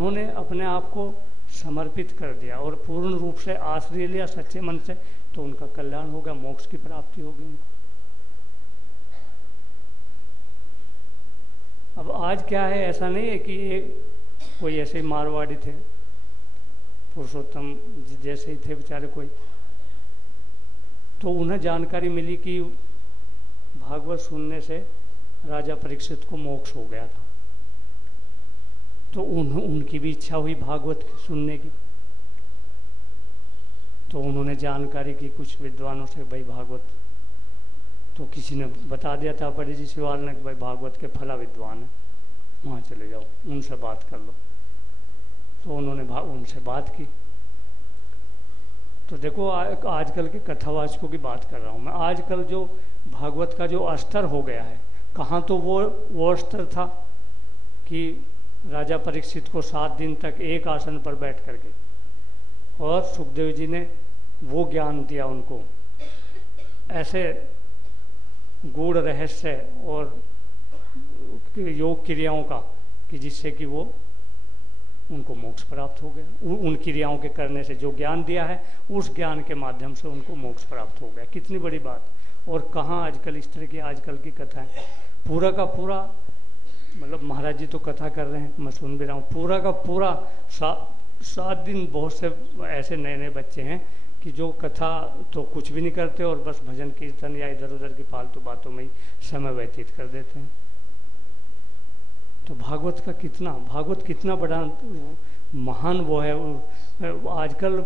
उन्होंने अपने आप को समर्पित कर दिया और पूर्ण रूप से आश्रय लिया सच्चे मन से, तो उनका कल्याण होगा, मोक्ष की प्राप्ति होगी उनको। अब आज क्या है, ऐसा नहीं है कि एक कोई ऐसे ही मारवाड़ी थे, पुरुषोत्तम जैसे ही थे बेचारे कोई, तो उन्हें जानकारी मिली कि भागवत सुनने से राजा परीक्षित को मोक्ष हो गया था, तो उनकी भी इच्छा हुई भागवत सुनने की। तो उन्होंने जानकारी की कुछ विद्वानों से, भाई भागवत, तो किसी ने बता दिया था बड़ी जी शिवाल ने कि भाई भागवत के फला विद्वान है, वहाँ चले जाओ, उनसे बात कर लो। तो उन्होंने उनसे बात की। तो देखो आजकल के कथावाचकों की बात कर रहा हूँ मैं। आजकल जो भागवत का जो स्तर हो गया है, कहाँ तो वो स्तर था कि राजा परीक्षित को 7 दिन तक एक आसन पर बैठ करके, और सुखदेव जी ने वो ज्ञान दिया उनको, ऐसे गूढ़ रहस्य और योग क्रियाओं का, कि जिससे कि वो उनको मोक्ष प्राप्त हो गया। उन क्रियाओं के करने से जो ज्ञान दिया है, उस ज्ञान के माध्यम से उनको मोक्ष प्राप्त हो गया। कितनी बड़ी बात। और कहाँ आजकल इस तरह की आजकल की कथा है, पूरा का पूरा, मतलब महाराज जी तो कथा कर रहे हैं, मैं सुन भी रहा हूँ, पूरा का पूरा 7 दिन बहुत से ऐसे नए नए बच्चे हैं कि जो कथा तो कुछ भी नहीं करते और बस भजन कीर्तन या इधर उधर की फालतू बातों में ही समय व्यतीत कर देते हैं। तो भागवत कितना बड़ा महान वो है, आजकल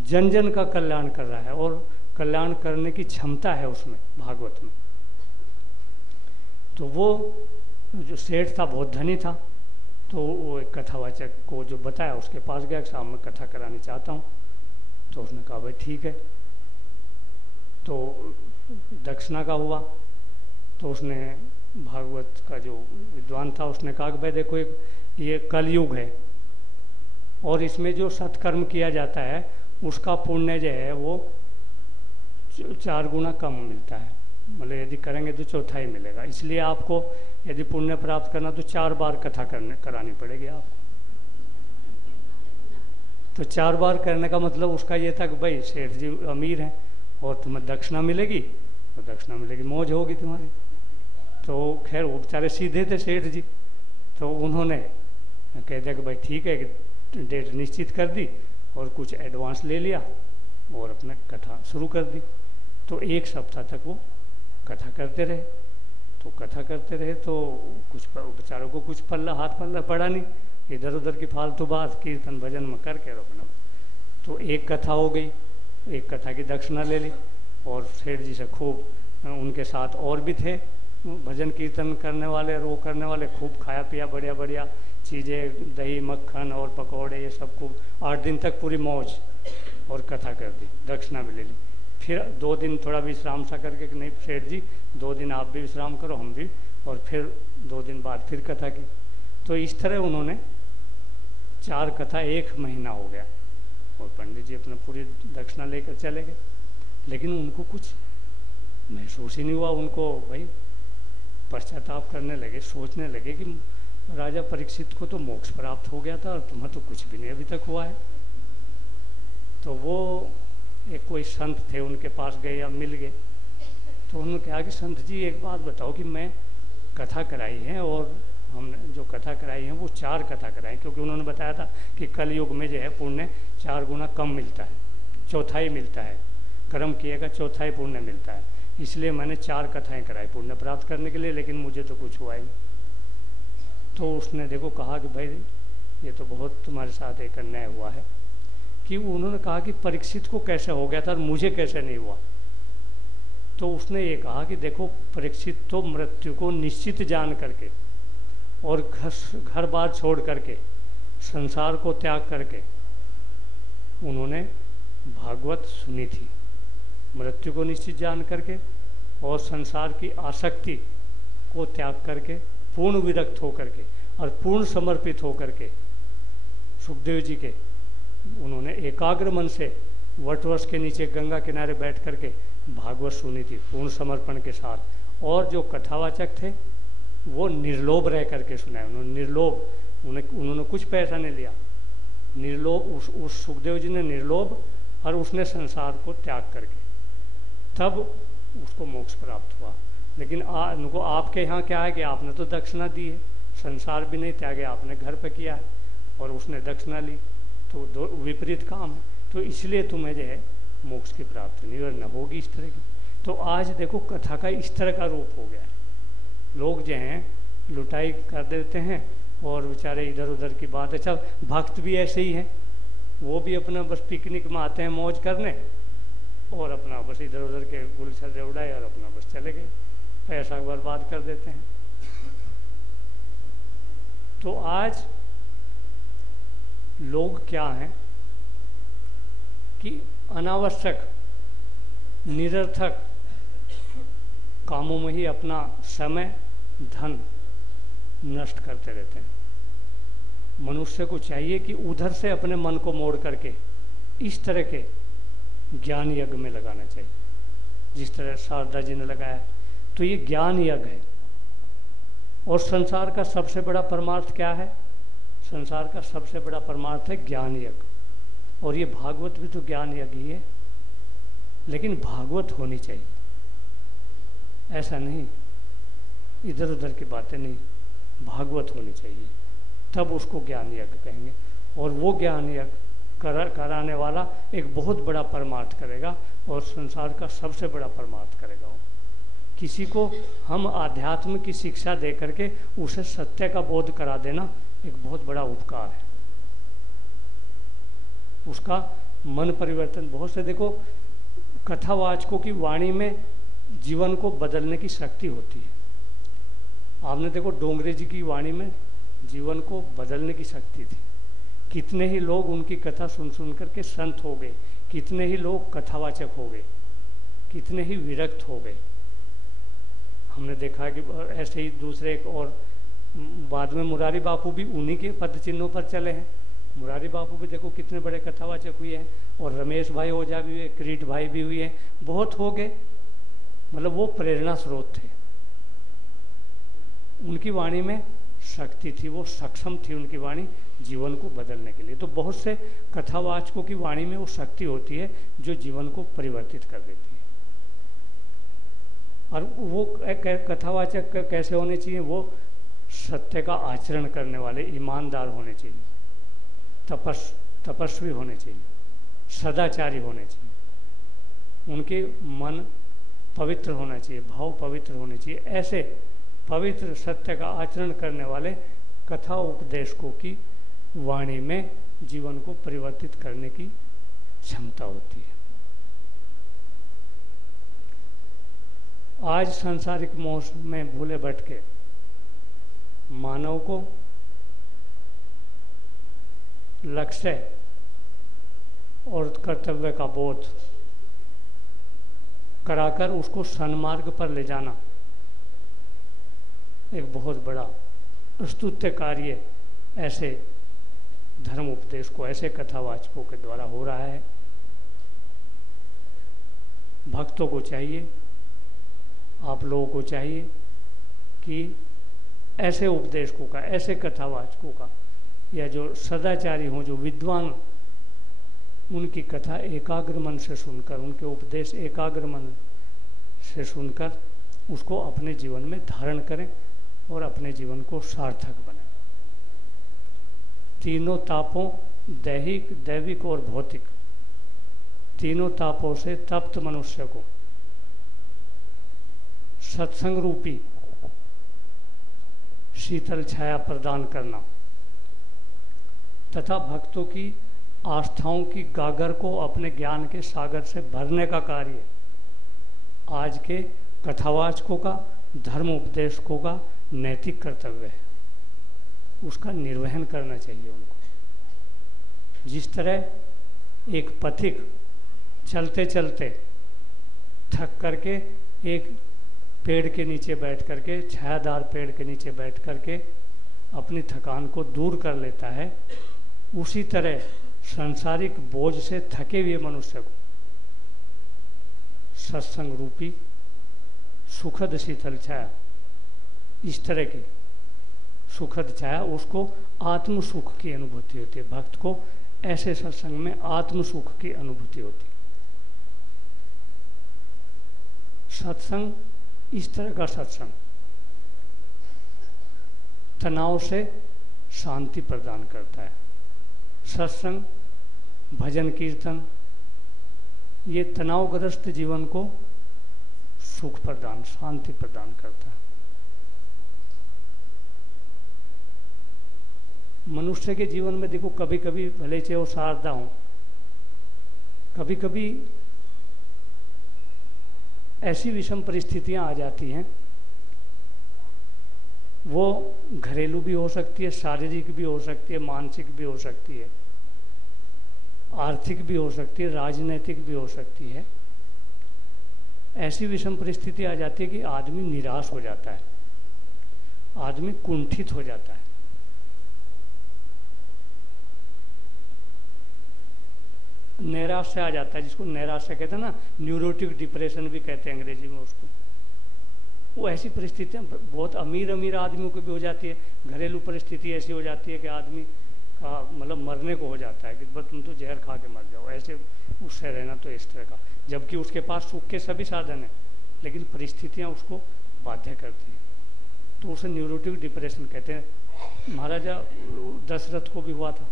जन जन का कल्याण कर रहा है और कल्याण करने की क्षमता है उसमें, भागवत में। तो वो जो सेठ था बहुत धनी था, तो वो एक कथावाचक को जो बताया उसके पास गया, शाम में कथा करानी चाहता हूँ। तो उसने कहा भाई ठीक है। तो दक्षिणा का हुआ, तो उसने भागवत का जो विद्वान था उसने कहा कि भाई देखो ये कलयुग है और इसमें जो सत्कर्म किया जाता है उसका पुण्य जो है वो 4 गुना कम मिलता है, मतलब यदि करेंगे तो 1/4 मिलेगा। इसलिए आपको यदि पुण्य प्राप्त करना तो 4 बार कथा करानी पड़ेगी आपको। तो 4 बार करने का मतलब उसका ये था कि भाई सेठ जी अमीर हैं और तुम्हें दक्षिणा मिलेगी, तो दक्षिणा मिलेगी, मौज होगी तुम्हारी। तो खैर वो बेचारे सीधे थे सेठ जी, तो उन्होंने कह दिया कि भाई ठीक है, कि डेट निश्चित कर दी और कुछ एडवांस ले लिया और अपना कथा शुरू कर दी। तो 1 सप्ताह तक वो कथा करते रहे। तो कथा करते रहे तो कुछ बेचारों को कुछ हाथ पल्ला पड़ा नहीं, इधर उधर की फालतू बात कीर्तन भजन में करके रोकना। तो 1 कथा हो गई, 1 कथा की दक्षिणा ले ली और सेठ जी से खूब, उनके साथ और भी थे भजन कीर्तन करने वाले, रो करने वाले, खूब खाया पिया, बढ़िया बढ़िया चीज़ें, दही मक्खन और पकौड़े, ये सब खूब 8 दिन तक पूरी मौज और कथा कर दी, दक्षिणा भी ले ली। फिर 2 दिन थोड़ा विश्राम सा करके कि नहीं सेठ जी 2 दिन आप भी विश्राम करो, हम भी, और फिर 2 दिन बाद फिर कथा की। तो इस तरह उन्होंने 4 कथा 1 महीना हो गया और पंडित जी अपना पूरी दक्षिणा लेकर चले गए। लेकिन उनको कुछ महसूस ही नहीं हुआ। उनको भाई पश्चाताप करने लगे, सोचने लगे कि राजा परीक्षित को तो मोक्ष प्राप्त हो गया था और तुम्हें तो कुछ भी नहीं अभी तक हुआ है। तो वो एक कोई संत थे, उनके पास गए या मिल गए। तो उन्होंने कहा कि संत जी एक बात बताओ कि मैं कथा कराई है और हमने जो कथा कराई है वो 4 कथा कराई, क्योंकि उन्होंने बताया था कि कलयुग में जो है पुण्य 4 गुना कम मिलता है, 1/4 मिलता है, कर्म किएगा 1/4 पुण्य मिलता है। इसलिए मैंने 4 कथाएं कराई पुण्य प्राप्त करने के लिए, लेकिन मुझे तो कुछ हुआ ही नहीं। तो उसने देखो कहा कि भाई ये तो बहुत तुम्हारे साथ एक अन्याय हुआ है। कि उन्होंने कहा कि परीक्षित को कैसे हो गया था और मुझे कैसे नहीं हुआ। तो उसने ये कहा कि देखो परीक्षित तो मृत्यु को निश्चित जान करके और घर बार छोड़ करके, संसार को त्याग करके उन्होंने भागवत सुनी थी, मृत्यु को निश्चित जान करके और संसार की आसक्ति को त्याग करके, पूर्ण विरक्त होकर के और पूर्ण समर्पित होकर के सुखदेव जी के उन्होंने एकाग्र मन से वटवृक्ष के नीचे गंगा किनारे बैठ करके भागवत सुनी थी पूर्ण समर्पण के साथ। और जो कथावाचक थे वो निर्लोभ रह करके सुनाए, उन्होंने निर्लोभ उन्होंने कुछ पैसा नहीं लिया, निर्लोभ, उस सुखदेव जी ने निर्लोभ, और उसने संसार को त्याग करके तब उसको मोक्ष प्राप्त हुआ। लेकिन उनको आपके यहाँ क्या है कि आपने तो दक्षिणा दी है, संसार भी नहीं त्यागे, आपने घर पे किया है और उसने दक्षिणा ली, तो दो विपरीत काम है। तो इसलिए तुम्हें जो है मोक्ष की प्राप्ति नहीं और न होगी इस तरह की। तो आज देखो कथा का इस तरह का रूप हो गया है, लोग जो हैं लुटाई कर देते हैं और बेचारे इधर उधर की बात। अच्छा, भक्त भी ऐसे ही हैं, वो भी अपना बस पिकनिक में आते हैं मौज करने और अपना बस इधर उधर के गुलछर्रे उड़ाए और अपना बस चले गए, पैसा बर्बाद कर देते हैं। तो आज लोग क्या हैं कि अनावश्यक निरर्थक कामों में ही अपना समय धन नष्ट करते रहते हैं। मनुष्य को चाहिए कि उधर से अपने मन को मोड़ करके इस तरह के ज्ञान यज्ञ में लगाना चाहिए, जिस तरह शारदा जी ने लगाया। तो ये ज्ञान यज्ञ है। और संसार का सबसे बड़ा परमार्थ क्या है? संसार का सबसे बड़ा परमार्थ है ज्ञान यज्ञ। और ये भागवत भी तो ज्ञान यज्ञ ही है, लेकिन भागवत होनी चाहिए, ऐसा नहीं इधर उधर की बातें नहीं, भागवत होनी चाहिए, तब उसको ज्ञान यज्ञ कहेंगे। और वो ज्ञान यज्ञ कराने वाला एक बहुत बड़ा परमार्थ करेगा और संसार का सबसे बड़ा परमार्थ करेगा वो। किसी को हम आध्यात्म की शिक्षा दे करके उसे सत्य का बोध करा देना एक बहुत बड़ा उपकार है। उसका मन परिवर्तन, बहुत से देखो कथावाचकों की वाणी में जीवन को बदलने की शक्ति होती है। आपने देखो डोंगरे जी की वाणी में जीवन को बदलने की शक्ति थी। कितने ही लोग उनकी कथा सुन सुन करके संत हो गए, कितने ही लोग कथावाचक हो गए, कितने ही विरक्त हो गए। हमने देखा कि ऐसे ही दूसरे एक और बाद में मुरारी बापू भी उन्हीं के पद चिन्हों पर चले हैं। मुरारी बापू भी देखो कितने बड़े कथावाचक हुए हैं, और रमेश भाई ओझा भी हुए, किरीट भाई भी हुए हैं, बहुत हो गए। मतलब वो प्रेरणा स्रोत थे, उनकी वाणी में शक्ति थी, वो सक्षम थी उनकी वाणी जीवन को बदलने के लिए। तो बहुत से कथावाचकों की वाणी में वो शक्ति होती है जो जीवन को परिवर्तित कर देती है। और वो कथावाचक कैसे होने चाहिए? वो सत्य का आचरण करने वाले ईमानदार होने चाहिए, तपस्वी होने चाहिए, सदाचारी होने चाहिए, उनके मन पवित्र होना चाहिए, भाव पवित्र होने चाहिए। ऐसे पवित्र सत्य का आचरण करने वाले कथा उपदेशकों की वाणी में जीवन को परिवर्तित करने की क्षमता होती है। आज सांसारिक मोह में भूले भटके मानव को लक्ष्य और कर्तव्य का बोध कराकर उसको सन्मार्ग पर ले जाना एक बहुत बड़ा स्तुत्य कार्य ऐसे धर्म उपदेश को, ऐसे कथावाचकों के द्वारा हो रहा है। भक्तों को चाहिए, आप लोगों को चाहिए कि ऐसे उपदेशकों का, ऐसे कथावाचकों का, या जो सदाचारी हों, जो विद्वान, उनकी कथा एकाग्र मन से सुनकर, उनके उपदेश एकाग्र मन से सुनकर उसको अपने जीवन में धारण करें और अपने जीवन को सार्थक बनाएं। तीनों तापों, दैहिक, दैविक और भौतिक, तीनों तापों से तप्त मनुष्य को सत्संग रूपी शीतल छाया प्रदान करना तथा भक्तों की आस्थाओं की गागर को अपने ज्ञान के सागर से भरने का कार्य आज के कथावाचकों का, धर्म उपदेशकों का नैतिक कर्तव्य है। उसका निर्वहन करना चाहिए उनको। जिस तरह एक पथिक चलते चलते थक करके एक पेड़ के नीचे बैठ करके, छायादार पेड़ के नीचे बैठ करके अपनी थकान को दूर कर लेता है, उसी तरह सांसारिक बोझ से थके हुए मनुष्य को सत्संग रूपी सुखद शीतल छाया, इस तरह की सुखद छाया, उसको आत्म सुख की अनुभूति होती है। भक्त को ऐसे सत्संग में आत्म सुख की अनुभूति होती है। सत्संग, इस तरह का सत्संग तनाव से शांति प्रदान करता है। सत्संग, भजन कीर्तन, ये तनावग्रस्त जीवन को सुख प्रदान, शांति प्रदान करता है। मनुष्य के जीवन में देखो, कभी कभी भले चाहे वो शारदा हो, कभी कभी ऐसी विषम परिस्थितियां आ जाती हैं, वो घरेलू भी हो सकती है, शारीरिक भी हो सकती है, मानसिक भी हो सकती है, आर्थिक भी हो सकती है, राजनीतिक भी हो सकती है। ऐसी विषम परिस्थिति आ जाती है कि आदमी निराश हो जाता है, आदमी कुंठित हो जाता है। नैराश्य आ जाता है, जिसको नैराश्य कहते हैं ना, न्यूरोटिक डिप्रेशन भी कहते हैं अंग्रेजी में उसको। वो ऐसी परिस्थितियाँ बहुत अमीर अमीर आदमियों को भी हो जाती है। घरेलू परिस्थिति ऐसी हो जाती है कि आदमी का मतलब मरने को हो जाता है कि बस तुम तो जहर खा के मर जाओ, ऐसे उससे रहना। तो इस तरह का, जबकि उसके पास सुख के सभी साधन हैं, लेकिन परिस्थितियाँ उसको बाध्य करती हैं, तो उसे न्यूरोटिक डिप्रेशन कहते हैं। महाराजा दशरथ को भी हुआ था,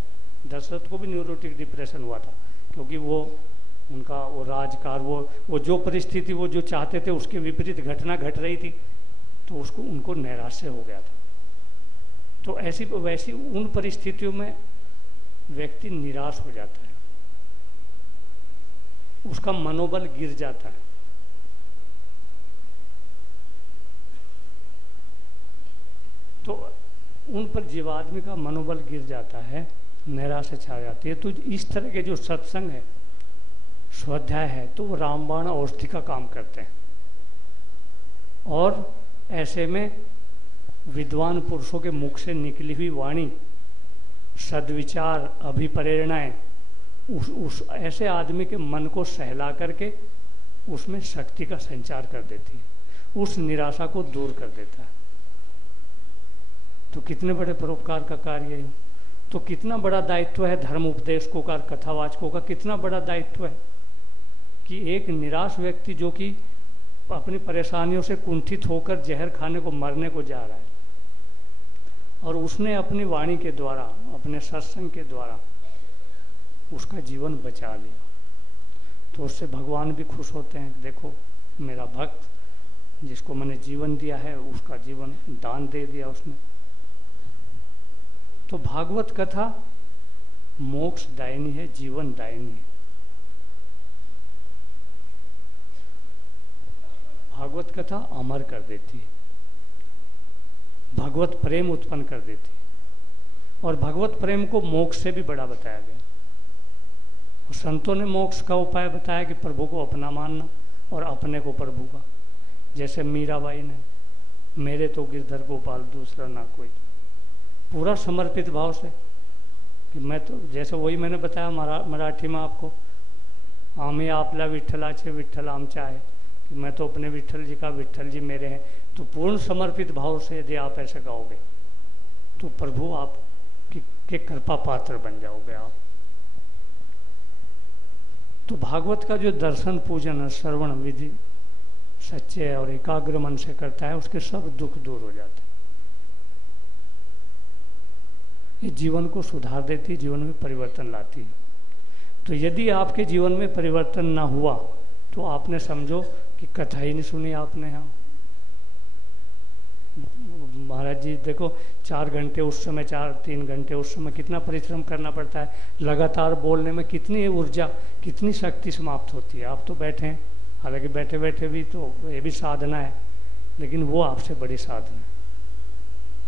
दशरथ को भी न्यूरोटिक डिप्रेशन हुआ था, क्योंकि वो उनका वो राजकार, वो जो परिस्थिति वो जो चाहते थे उसके विपरीत घटना घट रही थी, तो उसको उनको नैराश्य हो गया था। तो ऐसी वैसी उन परिस्थितियों में व्यक्ति निराश हो जाता है, उसका मनोबल गिर जाता है। तो उन पर जीवादमी का मनोबल गिर जाता है, निराशा छा जाती है। तो इस तरह के जो सत्संग है, स्वाध्याय है, तो वो रामबाण औषधि का काम करते हैं। और ऐसे में विद्वान पुरुषों के मुख से निकली हुई वाणी, सद्विचार, अभिप्रेरणाएं उस ऐसे आदमी के मन को सहला करके उसमें शक्ति का संचार कर देती है, उस निराशा को दूर कर देता है। तो कितने बड़े परोपकार का कार्य है। तो कितना बड़ा दायित्व है धर्म उपदेशकों का, कथावाचकों का, कितना बड़ा दायित्व है कि एक निराश व्यक्ति जो कि अपनी परेशानियों से कुंठित होकर जहर खाने को, मरने को जा रहा है, और उसने अपनी वाणी के द्वारा, अपने सत्संग के द्वारा उसका जीवन बचा लिया, तो उससे भगवान भी खुश होते हैं। देखो मेरा भक्त जिसको मैंने जीवन दिया है, उसका जीवन दान दे दिया उसने। तो भागवत कथा मोक्ष दायिनी है, जीवन दायिनी है। भागवत कथा अमर कर देती है, भगवत प्रेम उत्पन्न कर देती है, और भगवत प्रेम को मोक्ष से भी बड़ा बताया गया। संतों ने मोक्ष का उपाय बताया कि प्रभु को अपना मानना और अपने को प्रभु का। जैसे मीराबाई ने, मेरे तो गिरधर गोपाल दूसरा ना कोई, पूरा समर्पित भाव से कि मैं तो, जैसे वही मैंने बताया मराठी में आपको, आम्ही आपला विठ्ठलाचे विठ्ठल आमचा है, कि मैं तो अपने विठ्ठल जी का, विठ्ठल जी मेरे हैं। तो पूर्ण समर्पित भाव से यदि आप ऐसे गाओगे तो प्रभु आप के कृपा पात्र बन जाओगे आप। तो भागवत का जो दर्शन पूजन है, श्रवण विधि सच्चे और एकाग्र मन से करता है, उसके सब दुख दूर हो जाते हैं। ये जीवन को सुधार देती है, जीवन में परिवर्तन लाती है। तो यदि आपके जीवन में परिवर्तन ना हुआ तो आपने समझो कि कथा ही नहीं सुनी आपने। यहाँ महाराज जी देखो 4 घंटे उस समय, 3 घंटे उस समय, कितना परिश्रम करना पड़ता है। लगातार बोलने में कितनी ऊर्जा, कितनी शक्ति समाप्त होती है। आप तो बैठे हैं, हालांकि बैठे बैठे भी तो ये भी साधना है, लेकिन वो आपसे बड़ी साधना है।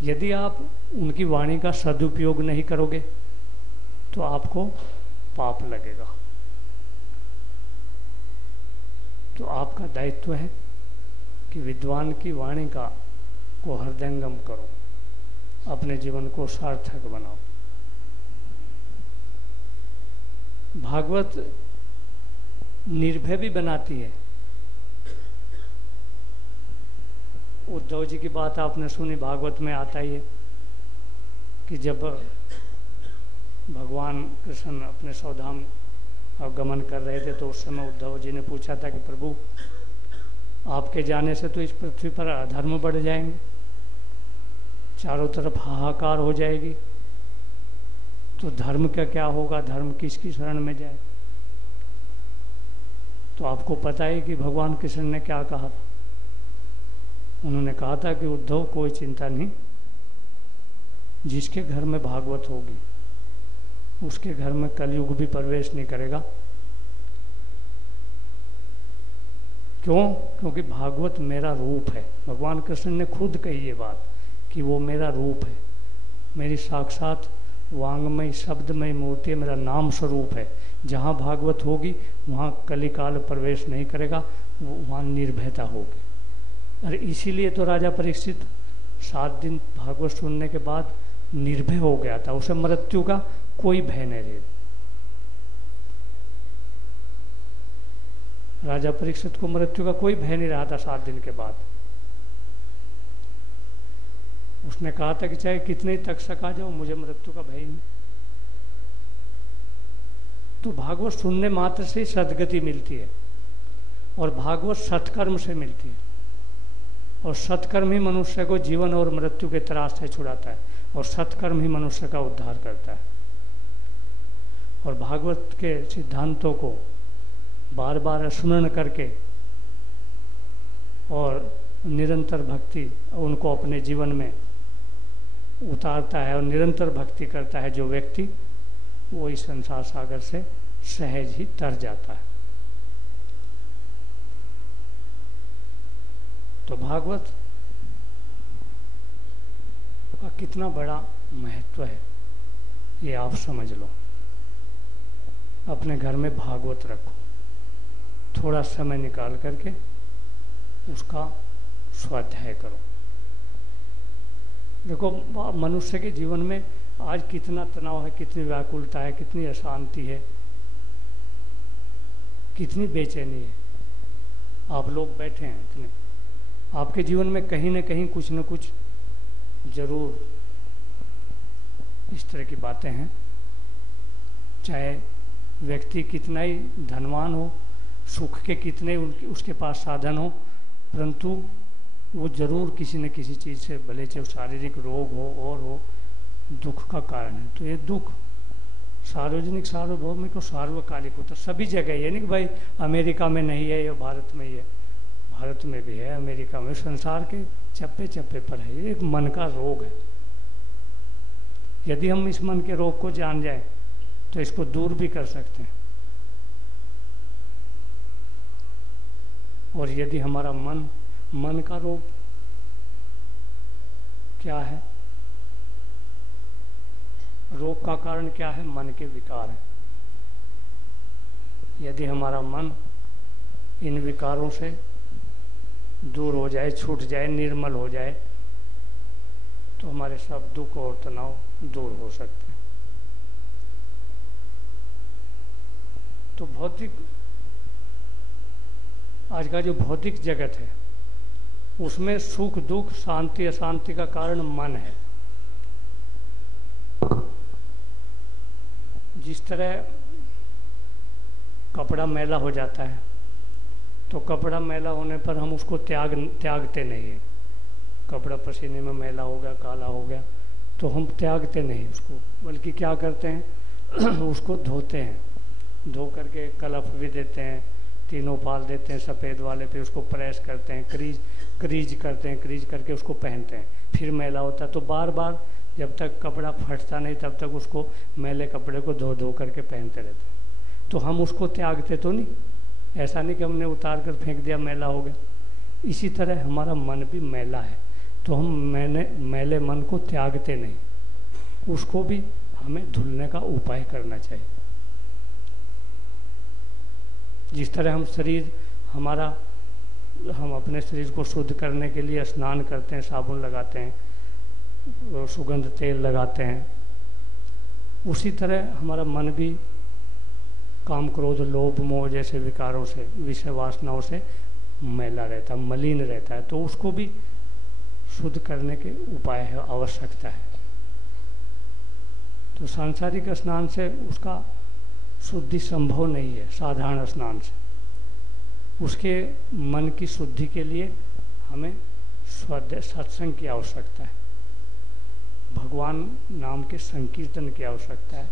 यदि आप उनकी वाणी का सदुपयोग नहीं करोगे तो आपको पाप लगेगा। तो आपका दायित्व है कि विद्वान की वाणी का को हृदयंगम करो, अपने जीवन को सार्थक बनाओ। भागवत निर्भय भी बनाती है। उद्धव जी की बात आपने सुनी, भागवत में आता ही है कि जब भगवान कृष्ण अपने सौधाम गमन कर रहे थे तो उस समय उद्धव जी ने पूछा था कि प्रभु आपके जाने से तो इस पृथ्वी पर अधर्म बढ़ जाएंगे, चारों तरफ हाहाकार हो जाएगी, तो धर्म का क्या होगा, धर्म किसकी शरण में जाए। तो आपको पता है कि भगवान कृष्ण ने क्या कहा था। उन्होंने कहा था कि उद्धव कोई चिंता नहीं, जिसके घर में भागवत होगी उसके घर में कलयुग भी प्रवेश नहीं करेगा। क्यों? क्योंकि भागवत मेरा रूप है। भगवान कृष्ण ने खुद कही ये बात कि वो मेरा रूप है, मेरी साक्षात वांगमय शब्दमय मूर्ति, मेरा नाम स्वरूप है। जहाँ भागवत होगी वहाँ कलिकाल प्रवेश नहीं करेगा, वहाँ निर्भयता होगी। अरे इसीलिए तो राजा परीक्षित 7 दिन भागवत सुनने के बाद निर्भय हो गया था, उसे मृत्यु का कोई भय नहीं रहा। राजा परीक्षित को मृत्यु का कोई भय नहीं रहा था 7 दिन के बाद। उसने कहा था कि चाहे कितने तक सका जाओ, मुझे मृत्यु का भय ही नहीं। तो भागवत सुनने मात्र से सद्गति मिलती है, और भागवत सत्कर्म से मिलती है, और सत्कर्म ही मनुष्य को जीवन और मृत्यु के त्रास से छुड़ाता है, और सत्कर्म ही मनुष्य का उद्धार करता है। और भागवत के सिद्धांतों को बार बार स्मरण करके और निरंतर भक्ति उनको अपने जीवन में उतारता है और निरंतर भक्ति करता है जो व्यक्ति, वो इस संसार सागर से सहज ही तर जाता है। तो भागवत का कितना बड़ा महत्व है ये आप समझ लो। अपने घर में भागवत रखो, थोड़ा समय निकाल करके उसका स्वाध्याय करो। देखो मनुष्य के जीवन में आज कितना तनाव है, कितनी व्याकुलता है, कितनी अशांति है, कितनी बेचैनी है। आप लोग बैठे हैं इतने, आपके जीवन में कहीं ना कहीं कुछ न कुछ जरूर इस तरह की बातें हैं। चाहे व्यक्ति कितना ही धनवान हो, सुख के कितने उसके पास साधन हो, परंतु वो जरूर किसी न किसी चीज़ से, भले चाहे शारीरिक रोग हो और हो, दुख का कारण है। तो ये दुख सार्वजनिक, सार्वभौमिक और सार्वकालिक होता है, सभी जगह। ये नहीं कि भाई अमेरिका में नहीं है या भारत में ही है, भारत में भी है, अमेरिका में, संसार के चप्पे चप्पे पर है। ये एक मन का रोग है। यदि हम इस मन के रोग को जान जाए तो इसको दूर भी कर सकते हैं। और यदि हमारा मन का रोग क्या है, रोग का कारण क्या है, मन के विकार है। यदि हमारा मन इन विकारों से दूर हो जाए, छूट जाए, निर्मल हो जाए, तो हमारे सब दुख और तनाव दूर हो सकते हैं। तो भौतिक, आज का जो भौतिक जगत है उसमें सुख दुख, शांति अशांति का कारण मन है। जिस तरह कपड़ा मैला हो जाता है तो कपड़ा मैला होने पर हम उसको त्यागते नहीं हैं। कपड़ा पसीने में मैला हो गया, काला हो गया, तो हम त्यागते नहीं उसको, बल्कि क्या करते हैं उसको धोते हैं, धो करके कलफ भी देते हैं, तीनों पाल देते हैं सफ़ेद वाले पे, उसको प्रेस करते हैं, क्रीज करते हैं, क्रीज करके उसको पहनते हैं। फिर मैला होता है तो बार बार जब तक कपड़ा फटता नहीं तब तक उसको मैले कपड़े को धो धो करके पहनते रहते हैं। तो हम उसको त्यागते तो नहीं, ऐसा नहीं कि हमने उतार कर फेंक दिया, मैला हो गया। इसी तरह हमारा मन भी मैला है, तो हम मैले मन को त्यागते नहीं, उसको भी हमें धुलने का उपाय करना चाहिए। जिस तरह हम अपने शरीर को शुद्ध करने के लिए स्नान करते हैं, साबुन लगाते हैं, सुगंध तेल लगाते हैं, उसी तरह हमारा मन भी काम क्रोध लोभ मोह जैसे विकारों से, विषय वासनाओं से मैला रहता है, मलिन रहता है। तो उसको भी शुद्ध करने के उपाय है, आवश्यकता है। तो सांसारिक स्नान से उसका शुद्धि संभव नहीं है साधारण स्नान से। उसके मन की शुद्धि के लिए हमें सत्संग की आवश्यकता है, भगवान नाम के संकीर्तन की आवश्यकता है,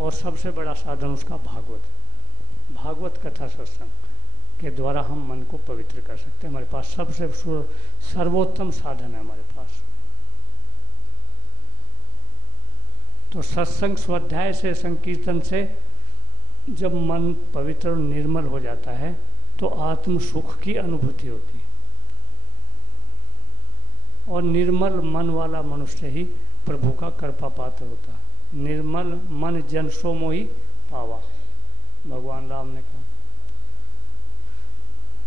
और सबसे बड़ा साधन उसका भागवत, भागवत कथा सत्संग के द्वारा हम मन को पवित्र कर सकते हैं। हमारे पास सबसे सर्वोत्तम साधन है हमारे पास। तो सत्संग स्वाध्याय से, संकीर्तन से जब मन पवित्र और निर्मल हो जाता है तो आत्म सुख की अनुभूति होती है, और निर्मल मन वाला मनुष्य ही प्रभु का कृपा पात्र होता है। निर्मल मन जन सो मोहि पावा, भगवान राम ने कहा।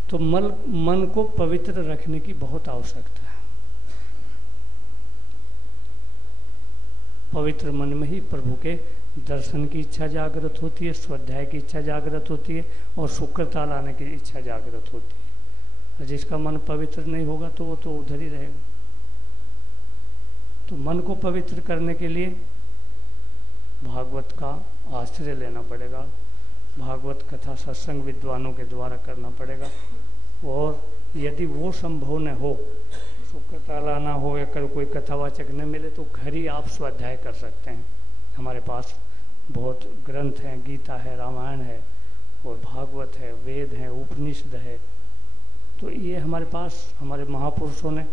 तो मन को पवित्र रखने की बहुत आवश्यकता है। पवित्र मन में ही प्रभु के दर्शन की इच्छा जागृत होती है, स्वाध्याय की इच्छा जागृत होती है, और शुक्रता लाने की इच्छा जागृत होती है। जिसका मन पवित्र नहीं होगा तो वो तो उधर ही रहेगा। तो मन को पवित्र करने के लिए भागवत का आश्रय लेना पड़ेगा, भागवत कथा सत्संग विद्वानों के द्वारा करना पड़ेगा। और यदि वो संभव न हो, शुक्रता लाना हो या कोई कथावाचक न मिले, तो घर ही आप स्वाध्याय कर सकते हैं। हमारे पास बहुत ग्रंथ हैं, गीता है, रामायण है, और भागवत है, वेद है, उपनिषद है। तो ये हमारे पास हमारे महापुरुषों ने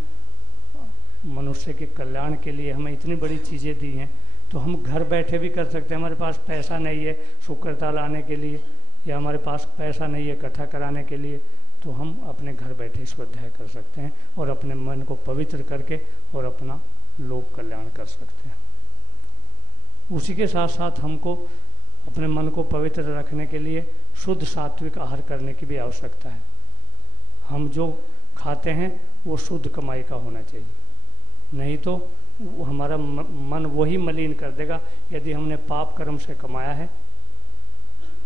मनुष्य के कल्याण के लिए हमें इतनी बड़ी चीज़ें दी हैं, तो हम घर बैठे भी कर सकते हैं। हमारे पास पैसा नहीं है शुक्रता लाने के लिए, या हमारे पास पैसा नहीं है कथा कराने के लिए, तो हम अपने घर बैठे स्वाध्याय कर सकते हैं और अपने मन को पवित्र करके और अपना लोक कल्याण कर सकते हैं। उसी के साथ साथ हमको अपने मन को पवित्र रखने के लिए शुद्ध सात्विक आहार करने की भी आवश्यकता है। हम जो खाते हैं वो शुद्ध कमाई का होना चाहिए, नहीं तो हमारा मन वही मलिन कर देगा। यदि हमने पाप कर्म से कमाया है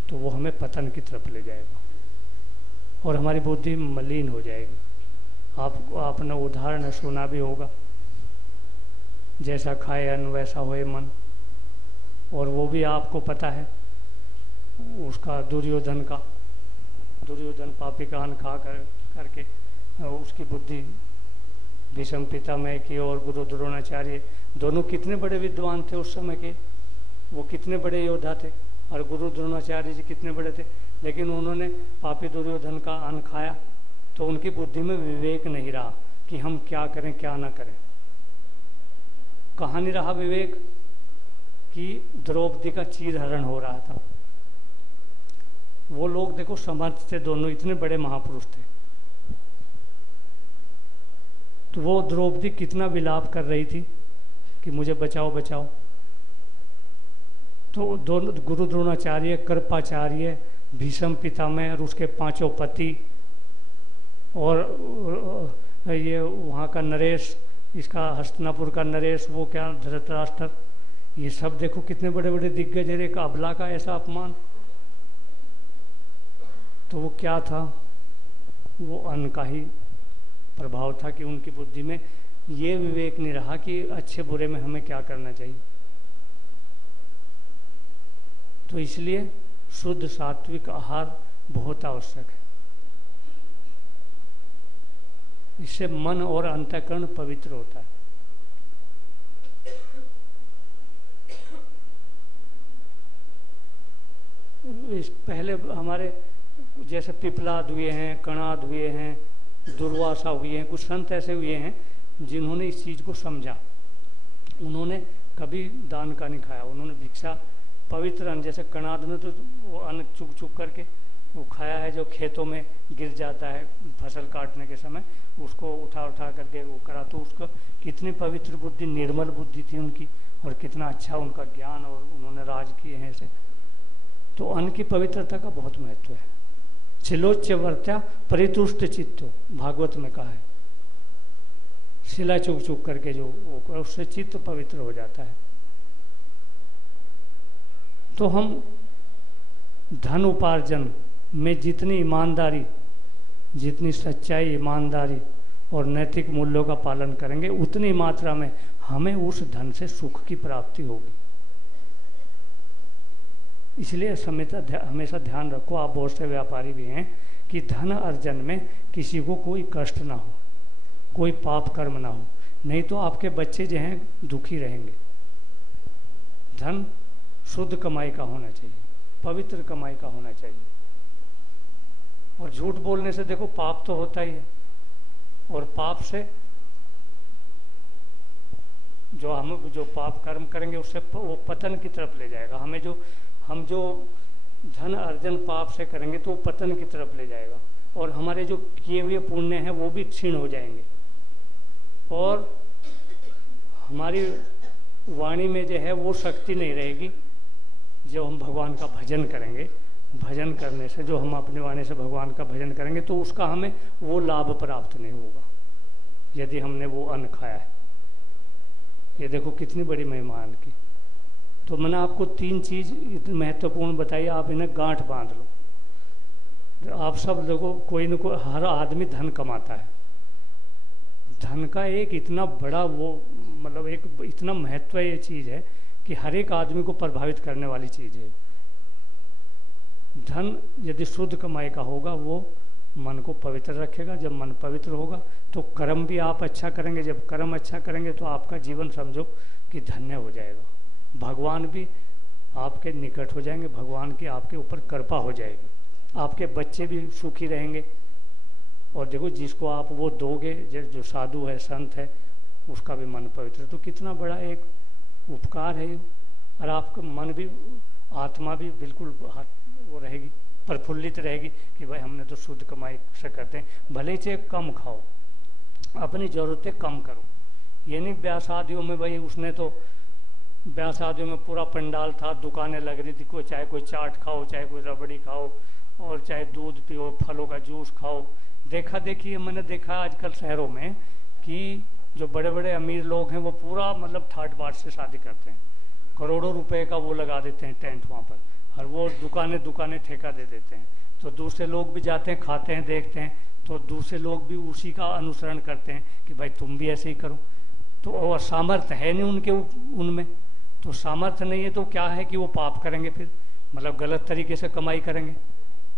तो वो हमें पतन की तरफ ले जाएगा और हमारी बुद्धि मलिन हो जाएगी। आपने उदाहरण सुना भी होगा, जैसा खाए अन्न वैसा होए मन। और वो भी आपको पता है उसका दुर्योधन पापी का अन्न खा करके उसकी बुद्धि भीष्म पितामह की और गुरु द्रोणाचार्य दोनों कितने बड़े विद्वान थे उस समय के, वो कितने बड़े योद्धा थे, और गुरु द्रोणाचार्य जी कितने बड़े थे, लेकिन उन्होंने पापी दुर्योधन का अन्न खाया तो उनकी बुद्धि में विवेक नहीं रहा कि हम क्या करें क्या ना करें। कहाँ नहीं रहा विवेक कि द्रौपदी का चीरहरण हो रहा था। वो लोग देखो समर्थ थे, दोनों इतने बड़े महापुरुष थे, तो वो द्रौपदी कितना विलाप कर रही थी कि मुझे बचाओ बचाओ। तो दोनों गुरु द्रोणाचार्य, कृपाचार्य, भीष्म पितामह और उसके पांचों पति, और ये वहाँ का नरेश, इसका हस्तिनापुर का नरेश, वो क्या धृतराष्ट्र, ये सब देखो कितने बड़े बड़े दिग्गज। एक अबला का ऐसा अपमान। तो वो क्या था, वो अन्न का ही प्रभाव था कि उनकी बुद्धि में ये विवेक नहीं रहा कि अच्छे बुरे में हमें क्या करना चाहिए। तो इसलिए शुद्ध सात्विक आहार बहुत आवश्यक है। इससे मन और अंतःकरण पवित्र होता है। इस पहले हमारे जैसे पिपलाद हुए हैं, कणाद हुए हैं, दुर्वासा हुए हैं, कुछ संत ऐसे हुए हैं जिन्होंने इस चीज़ को समझा। उन्होंने कभी दान का नहीं खाया, उन्होंने भिक्षा पवित्र अन्न, जैसे कणाद ने तो वो अन्न चुग चुग करके वो खाया है जो खेतों में गिर जाता है फसल काटने के समय, उसको उठा उठा करके वो करा। तो उसका कितनी पवित्र बुद्धि, निर्मल बुद्धि थी उनकी, और कितना अच्छा उनका ज्ञान, और उन्होंने राज किए हैं ऐसे। तो अन्न की पवित्रता का बहुत महत्व है। छिलोच्य वर्त्या परितुष्ट चित्तो, भागवत में कहा है। शिला चुग चुग करके जो वो, उससे चित्त पवित्र हो जाता है। तो हम धन उपार्जन में जितनी ईमानदारी, जितनी सच्चाई, ईमानदारी और नैतिक मूल्यों का पालन करेंगे, उतनी मात्रा में हमें उस धन से सुख की प्राप्ति होगी। इसलिए हमेशा ध्यान रखो, आप बहुत से व्यापारी भी हैं, कि धन अर्जन में किसी को कोई कष्ट ना हो, कोई पाप कर्म ना हो, नहीं तो आपके बच्चे जो हैं दुखी रहेंगे। धन शुद्ध कमाई का होना चाहिए, पवित्र कमाई का होना चाहिए। और झूठ बोलने से देखो पाप तो होता ही है, और पाप से जो पाप कर्म करेंगे उससे वो पतन की तरफ ले जाएगा। हम जो धन अर्जन पाप से करेंगे तो वो पतन की तरफ ले जाएगा, और हमारे जो किए हुए पुण्य हैं वो भी क्षीण हो जाएंगे, और हमारी वाणी में जो है वो शक्ति नहीं रहेगी। जब हम भगवान का भजन करेंगे, भजन करने से जो हम अपनी वाणी से भगवान का भजन करेंगे तो उसका हमें वो लाभ प्राप्त नहीं होगा यदि हमने वो अन्न खाया है। ये देखो कितनी बड़ी महिमा अन्न की। तो मैंने आपको 3 चीज इतनी महत्वपूर्ण बताई, आप इन्हें गांठ बांध लो। आप सब लोगों, कोई न कोई, हर आदमी धन कमाता है। धन का एक इतना बड़ा वो मतलब एक इतना महत्व ये चीज़ है कि हर एक आदमी को प्रभावित करने वाली चीज़ है। धन यदि शुद्ध कमाई का होगा वो मन को पवित्र रखेगा। जब मन पवित्र होगा तो कर्म भी आप अच्छा करेंगे। जब कर्म अच्छा करेंगे तो आपका जीवन समझो कि धन्य हो जाएगा। भगवान भी आपके निकट हो जाएंगे, भगवान की आपके ऊपर कृपा हो जाएगी, आपके बच्चे भी सुखी रहेंगे। और देखो जिसको आप वो दोगे, जो साधु है, संत है, उसका भी मन पवित्र, तो कितना बड़ा एक उपकार है ये। और आपका मन भी, आत्मा भी बिल्कुल वो रहेगी, प्रफुल्लित रहेगी कि भाई हमने तो शुद्ध कमाई से करते हैं। भले से कम खाओ, अपनी ज़रूरतें कम करो। ये नहीं ब्याह शादियों में भाई उसने तो ब्याह शादियों में पूरा पंडाल था, दुकानें लग रही थी, कोई चाहे कोई चाट खाओ, चाहे कोई रबड़ी खाओ, और चाहे दूध पियो, फलों का जूस खाओ। देखा देखी मैंने देखा आजकल शहरों में कि जो बड़े बड़े अमीर लोग हैं वो पूरा मतलब ठाट बाट से शादी करते हैं, करोड़ों रुपए का वो लगा देते हैं टेंट वहाँ पर, और वो दुकानें ठेका दे देते हैं। तो दूसरे लोग भी जाते हैं, खाते हैं, देखते हैं, तो दूसरे लोग भी उसी का अनुसरण करते हैं कि भाई तुम भी ऐसे ही करो। तो और सामर्थ्य है नहीं उनके उनमें, तो सामर्थ्य नहीं है तो क्या है कि वो पाप करेंगे, फिर मतलब गलत तरीके से कमाई करेंगे,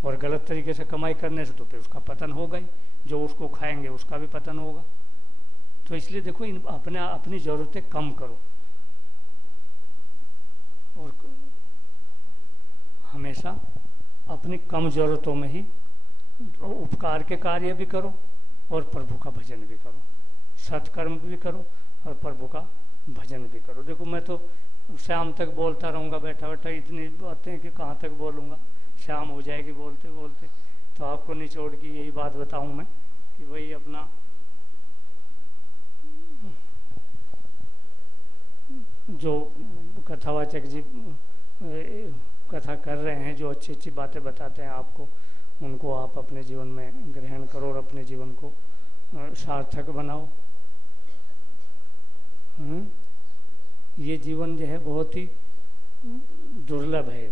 और गलत तरीके से कमाई करने से तो फिर उसका पतन होगा ही, जो उसको खाएंगे उसका भी पतन होगा। तो इसलिए देखो अपनी ज़रूरतें कम करो, और हमेशा अपनी कम ज़रूरतों में ही उपकार के कार्य भी करो और प्रभु का भजन भी करो, सत्कर्म भी करो और प्रभु का भजन भी करो। देखो मैं तो शाम तक बोलता रहूँगा, बैठा बैठा इतनी बातें कि कहाँ तक बोलूँगा, शाम हो जाएगी बोलते बोलते। तो आपको निचोड़ की यही बात बताऊँ मैं कि भाई अपना जो कथावाचक जी कथा कर रहे हैं, जो अच्छी अच्छी बातें बताते हैं आपको, उनको आप अपने जीवन में ग्रहण करो और अपने जीवन को सार्थक बनाओ। ये जीवन जो है बहुत ही दुर्लभ है,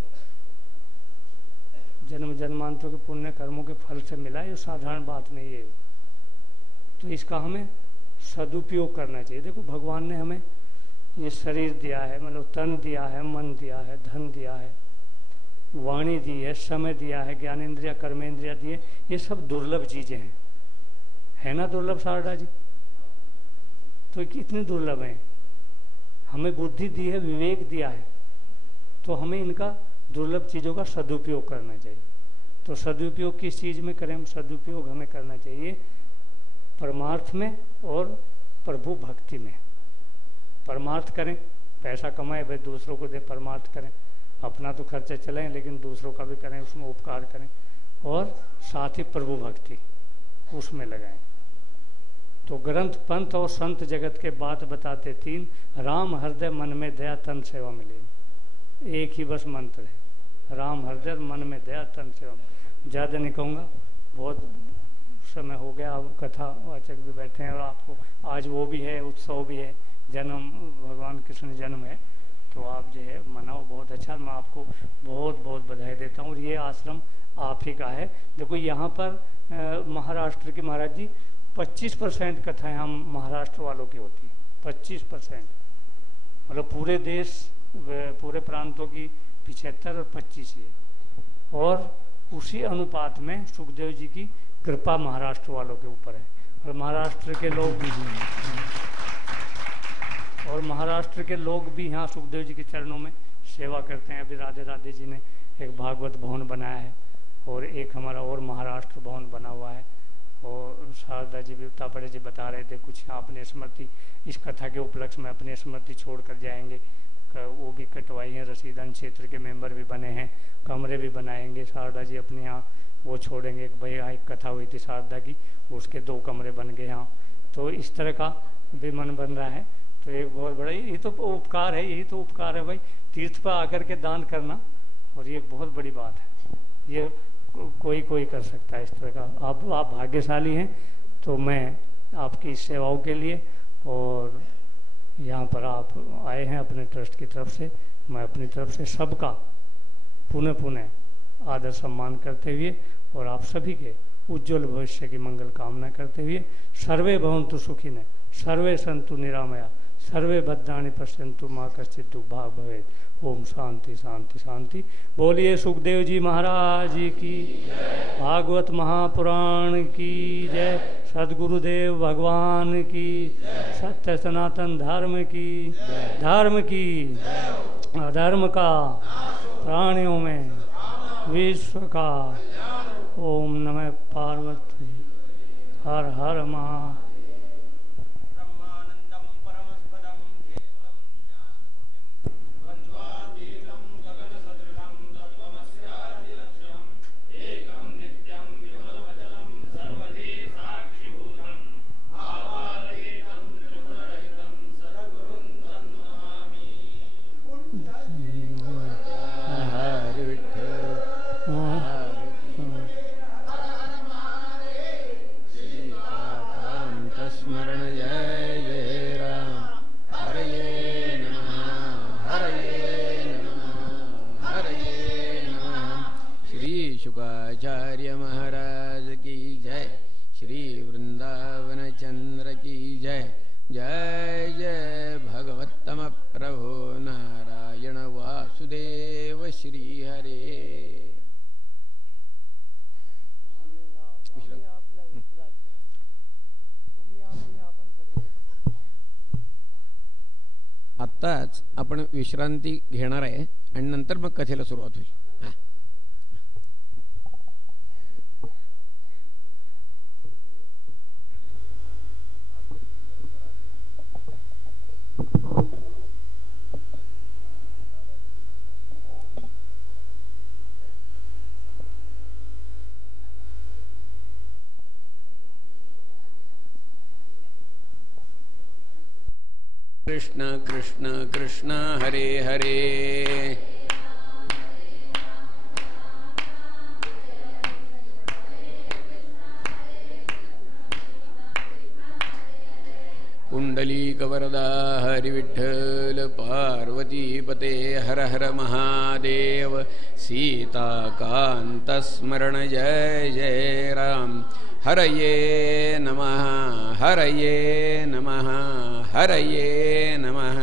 जन्म जन्मांतरों के पुण्य कर्मों के फल से मिला, ये साधारण बात नहीं है। तो इसका हमें सदुपयोग करना चाहिए। देखो भगवान ने हमें ये शरीर दिया है, मतलब तन दिया है, मन दिया है, धन दिया है, वाणी दी है, समय दिया है, ज्ञानेंद्रिया कर्मेंद्रिया दिए, ये सब दुर्लभ चीजें हैं, है ना दुर्लभ शारदा जी? तो कितनी दुर्लभ है। हमें बुद्धि दी है, विवेक दिया है, तो हमें इनका दुर्लभ चीज़ों का सदुपयोग करना चाहिए। तो सदुपयोग किस चीज़ में करें हम? सदुपयोग हमें करना चाहिए परमार्थ में और प्रभु भक्ति में। परमार्थ करें, पैसा कमाएं भाई दूसरों को दे, परमार्थ करें, अपना तो खर्चा चलाएं लेकिन दूसरों का भी करें, उसमें उपकार करें, और साथ ही प्रभु भक्ति उसमें लगाएं। तो ग्रंथ पंथ और संत जगत के बात बताते 3, राम हृदय मन में दया तन सेवा मिले। एक ही बस मंत्र है, राम हृदय मन में दया तन सेवा। ज़्यादा नहीं कहूँगा, बहुत समय हो गया, अब कथावाचक भी बैठे हैं और आपको आज वो भी है, उत्सव भी है, जन्म भगवान कृष्ण जन्म है, तो आप जो है मनाओ, बहुत अच्छा। मैं आपको बहुत बहुत बधाई देता हूँ। और ये आश्रम आप ही का है। देखो यहाँ पर महाराष्ट्र की महाराज जी 25% कथाएं हम महाराष्ट्र वालों की होती हैं, 25%, मतलब पूरे देश पूरे प्रांतों की 75 और 25 है। और उसी अनुपात में सुखदेव जी की कृपा महाराष्ट्र वालों के ऊपर है। और महाराष्ट्र के लोग भी यहाँ सुखदेव जी के चरणों में सेवा करते हैं। अभी राधे राधे जी ने एक भागवत भवन बनाया है और एक हमारा और महाराष्ट्र भवन बना हुआ है। और शारदा जी भी तापड़े जी बता रहे थे कुछ यहाँ अपने स्मृति, इस कथा के उपलक्ष्य में अपने स्मृति छोड़ कर जाएंगे। वो भी कटवाई है, रसीदान क्षेत्र के मेंबर भी बने हैं, कमरे भी बनाएंगे। शारदा जी अपने यहाँ वो छोड़ेंगे। एक भाई एक कथा हुई थी शारदा की, उसके 2 कमरे बन गए यहाँ। तो इस तरह का भी मन बन रहा है। तो एक बहुत बड़ा, ये तो उपकार है, यही तो उपकार है भाई, तीर्थ पर आकर के दान करना। और ये बहुत बड़ी बात है, ये कोई कर सकता है इस तरह का। आप भाग्यशाली हैं। तो मैं आपकी सेवाओं के लिए और यहाँ पर आप आए हैं अपने ट्रस्ट की तरफ से, मैं अपनी तरफ से सबका पुनः आदर सम्मान करते हुए और आप सभी के उज्जवल भविष्य की मंगल कामना करते हुए, सर्वे भवन्तु सुखिनः, सर्वे सन्तु निरामया, सर्वे भद्राणि पश्यन्तु मा कश्चित् दुर्भाग् भवेत्। ओम शांति शांति शांति। बोलिए सुखदेव जी महाराज की, भागवत महापुराण की जय, सद्गुरुदेव भगवान की, सत्य सनातन धर्म की, धर्म की अधर्म का प्राणियों में विश्व का। ओम नमः पार्वती, हर हर महा। शुकाचार्य महाराज की जय, श्री वृंदावन चंद्र की जय। जय जय भगवत्तम प्रभो नारायण वासुदेव श्री हरे। आत्ताच आपण विश्रांती घेणार आहे आणि नंतर मग कथेला सुरुवात होईल। कृष्ण कृष्ण कृष्ण हरे हरे, कुंडलीकवरदा हरि विठ्ठल, पार्वती पते हर हर महादेव, सीताकांत स्मरण जय जय राम। हरये नमः, हरये नमः, हरये नमः।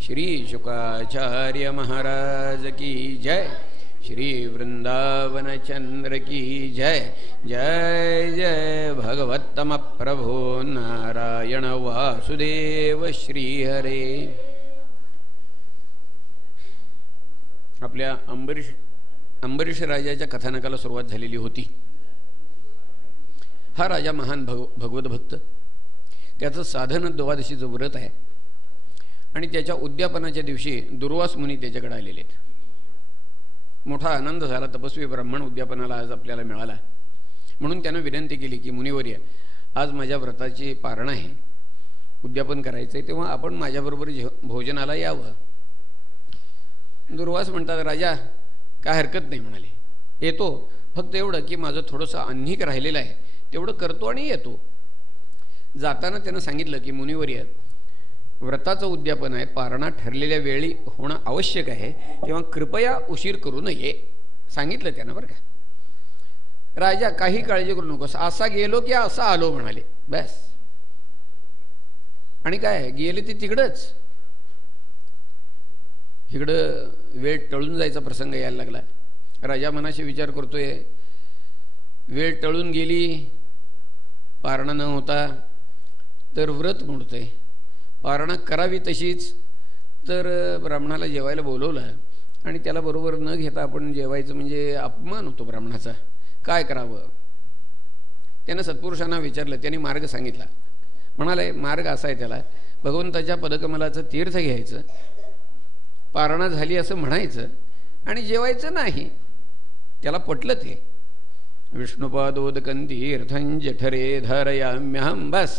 श्री शुकाचार्य महाराज की जय, श्री वृंदावन चंद्र की जय। जय जय भगवत्तम प्रभो नारायण वासुदेव श्री हरे। आपल्या अंबरीश राजाच्या कथानकाला सुरुवात झालेली होती। हा राजा महान भगवत भक्त, त्याचं साधन द्वादशीचं व्रत आहे आणि त्याच्या उद्यापनाच्या दिवशी दुर्वास मुनी त्याच्याकडे आलेले आहेत। मोठा आनंद झाला, तपस्वी ब्राह्मण उद्यापनाला आज आपल्याला मिळाला म्हणून त्यानं विनंती केली की मुनिवर्य, आज माझ्या व्रताची पारण आहे, उद्यापन करायचं आहे, तेव्हा आपण माझ्याबरोबर भोजनाला यावं। दुर्वास म्हणतात, राजा काय हरकत नाही म्हणाले, येतो, फक्त एवढं की माझं थोडंसं अन्निक राहिलेलं आहे तेवढं करतो आणि येतो। जाताना त्यानं सांगितलं की मुनिवर्य, व्रताचं उद्यापन आहे, पारणा ठरलेल्या वेळी होणं आवश्यक आहे, तेव्हा कृपया उशीर करू नये सांगितलं त्यानं बरं का। राजा काही काळजी करू नकोस, असा गेलो की असा आलो म्हणाले, बस। आणि काय गेले ते तिकडंच. इकडं वेळ टळून जायचा प्रसंग यायला लागला. राजा मनाशी विचार करतोय, वेळ टळून गेली, पारणा न होता तर व्रत मोडतंय, पारणा करावी तशीच तर ब्राह्मणाला जेवायला बोलवलं आणि त्याला बरोबर न घेता आपण जेवायचं म्हणजे अपमान होतो ब्राह्मणाचा, काय करावं. त्यानं सत्पुरुषांना विचारलं, त्यांनी मार्ग सांगितला. म्हणाले मार्ग असा आहे, त्याला भगवंताच्या पदकमलाचं तीर्थ घ्यायचं, पारणा झाली असं म्हणायचं आणि जेवायचं नाही. त्याला पटलं ते. विष्णुपादोदकं तीर्थं जठरे धारयाम्यहं, बस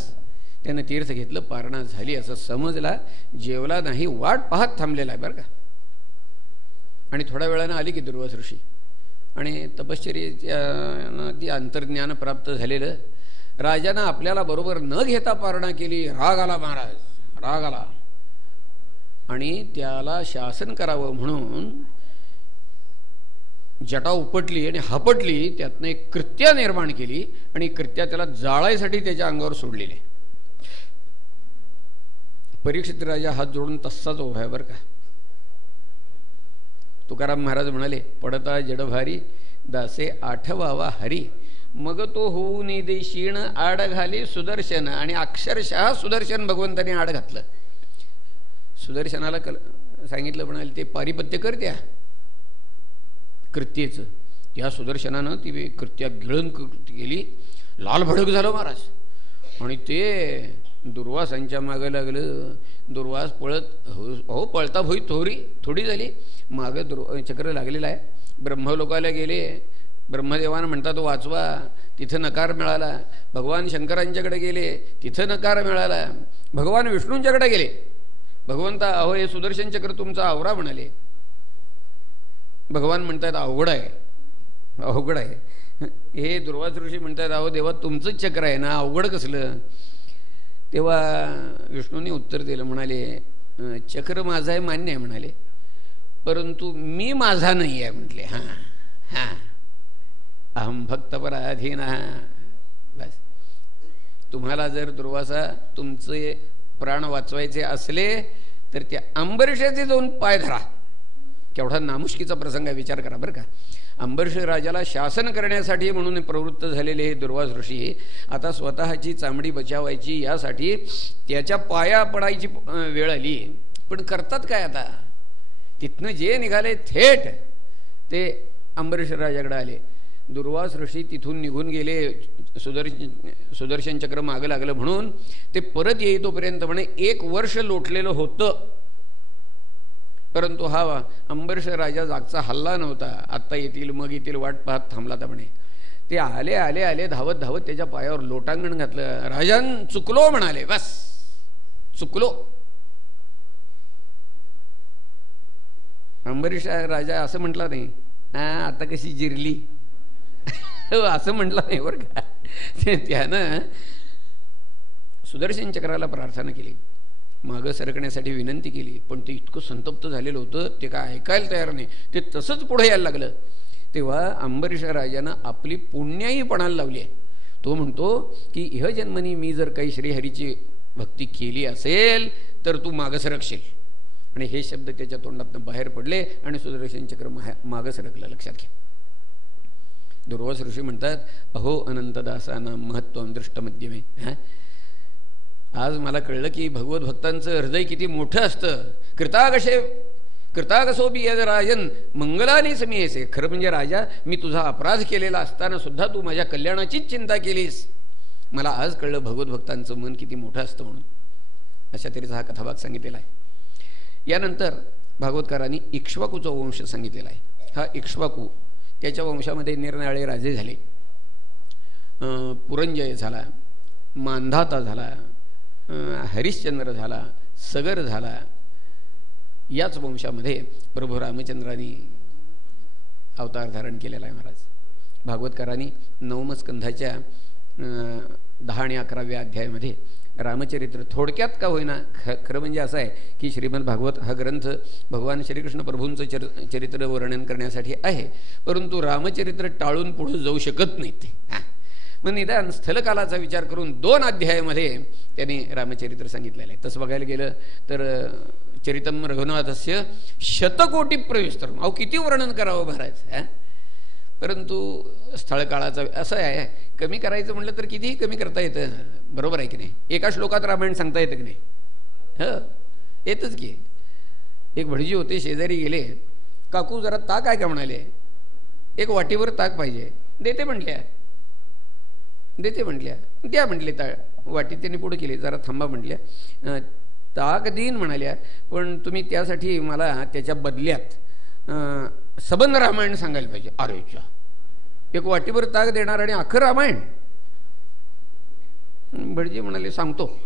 त्यानं तीर्थ घेतलं, पारणा झाली असं समजला, जेवला नाही, वाट पाहत थांबलेला आहे बरं का. आणि थोड्या वेळानं आली की दुर्वास ऋषी, आणि तपश्चर्येच्या ती अंतर्ज्ञान प्राप्त झालेलं. राजानं आपल्याला बरोबर न घेता पारणा केली. राग आला महाराज, राग आला, आणि त्याला शासन करावं म्हणून जटा उपटली आणि हापटली, त्यातनं एक कृत्या निर्माण केली आणि कृत्या त्याला जाळायसाठी त्याच्या अंगावर सोडलेले. परीक्षित राजा हात जोडून तसाच उभा आहे बरं का. तुकाराम महाराज म्हणाले, पडता जडभारी दासे आठवावा हरी, मग तो होऊन देशीण आड घाली सुदर्शन. आणि अक्षरशः सुदर्शन भगवंताने आड घातलं. सुदर्शनाला सांगितलं, म्हणाले ते पारिपत्य कर त्या कृत्येचं. त्या सुदर्शनानं ती कृत्या गिळून गेली, लाल भडक झालं महाराज. आणि ते दुर्वासांच्या मागं लागलं. दुर्वास पळत, हो पळता भोई थोडी झाली, मागं चक्र लागलेलं आहे. ब्रह्मलोकाला गेले, ब्रह्मदेवानं म्हणतात वाचवा, तिथं नकार मिळाला. भगवान शंकरांच्याकडे गेले, तिथं नकार मिळाला. भगवान विष्णूंच्याकडे गेले, भगवंता अहो हे सुदर्शन चक्र तुमचा आवरा म्हणाले. भगवान म्हणतात अवघड आहे, अवघड आहे. हे दुर्वास ऋषी म्हणतात अहो देवा तुमचंच चक्र आहे ना, अवघड कसलं. तेव्हा विष्णूंनी उत्तर दिलं, म्हणाले चक्र माझं आहे मान्य आहे म्हणाले, परंतु मी माझा नाही आहे म्हटले. हां हां, अहम भक्त पराधीन. बस तुम्हाला जर दुर्वासा तुमचे प्राण वाचवायचे असले तर त्या अंबरीषाचे जाऊन पाय धरा. केवढा नामुष्कीचा प्रसंग आहे, विचार करा बरं का. अंबरीष राजाला शासन करण्यासाठी म्हणून प्रवृत्त झालेले हे दुर्वास ऋषी आता स्वतःची चामडी बचावायची यासाठी त्याच्या पाया पडायची वेळ आली. पण करतात काय आता. तिथनं जे निघाले थेट ते अंबरीष राजाकडे आले. दुर्वास ऋषी तिथून निघून गेले, सुदर्शन चक्र मागं लागलं म्हणून ते परत येई तोपर्यंत म्हणे 1 वर्ष लोटलेलं होतं. परंतु हा अंबरीष राजा जागचा हल्ला नव्हता. आत्ता येतील मग येतील वाट पाहत थांबला तर म्हणे. ते आले आले आले धावत धावत त्याच्या पायावर लोटांगण घातलं. राजन चुकलो म्हणाले, बस चुकलो. अंबरीष राजा असं म्हटला नाही, आता कशी जिरली असं म्हटलं नाही बरं का. त्यानं सुदर्शन चक्राला प्रार्थना केली, मागं सरकण्यासाठी विनंती केली, पण ते इतकं संतप्त झालेलं होतं ते काय ऐकायला तयार नाही. ते तसंच पुढे यायला लागलं. तेव्हा अंबरीष राजानं आपली पुण्याही पणाला लावली आहे. तो म्हणतो की इहजन्मनी मी जर काही श्रीहरीची भक्ती केली असेल तर तू मागं सरकशील. आणि हे शब्द त्याच्या तोंडातून बाहेर पडले आणि सुदर्शन चक्र मागं सरकलं. लक्षात घ्या. दुर्वास ऋषी म्हणतात अहो अनंतदासाना महत्त्वं दृष्टमध्यमे. आज मला कळलं की भगवत भक्तांचं हृदय किती मोठं असतं. कृतागसोबी यद राजन मंगलानी समीयसे. खरं म्हणजे राजा मी तुझा अपराध केलेला असताना सुद्धा तू माझ्या कल्याणाचीच चिंता केलीस. मला आज कळलं भगवत भक्तांचं मन किती मोठं असतं म्हणून. अशा तऱ्हेचा हा कथाभाग सांगितलेला आहे. यानंतर भागवतकारांनी इक्ष्वाकूचा वंश सांगितलेला आहे. हा इक्ष्वाकू त्याच्या वंशामध्ये निरनिराळे राजे झाले. पुरंजय झाला, मांधाता झाला, हरिश्चंद्र झाला, सगर झाला. याच वंशामध्ये प्रभू रामचंद्रांनी अवतार धारण केलेला आहे महाराज. भागवतकारांनी 9व्या स्कंधाच्या 10 आणि 11व्या अध्यायामध्ये रामचरित्र थोडक्यात का होईना, खरं म्हणजे असं आहे की श्रीमद भागवत हा ग्रंथ भगवान श्रीकृष्ण प्रभूंचं चरित्र वर्णन करण्यासाठी आहे, परंतु रामचरित्र टाळून पुढे जाऊ शकत नाही ते. मग निदान स्थलकालाचा विचार करून 2 अध्यायामध्ये त्यांनी रामचरित्र सांगितलेलं आहे. तसं बघायला गेलं तर चरितम रघुनाथस्य शतकोटी प्रविस्तरम, अहो किती वर्णन करावं महाराज. परंतु स्थळकाळाचं असं आहे, कमी करायचं म्हटलं तर कितीही कमी करता येतं, बरोबर आहे की नाही. एका श्लोकात रामायण सांगता येतं की नाही? येतच की. एक भटजी होते, शेजारी गेले, काकू जरा ताक आहे का म्हणाले, एक वाटीवर ताक पाहिजे. देते म्हटल्या, द्या म्हटले वाटी. त्यांनी पुढे केली, जरा थांबा म्हटल्या, ताक देईन म्हणाल्या, पण तुम्ही त्यासाठी मला त्याच्या बदल्यात सबंध रामायण सांगायला पाहिजे. अरे चा, एक वाटीवर ताक देणार आणि अख्खं रामायण? भटजी म्हणाले सांगतो.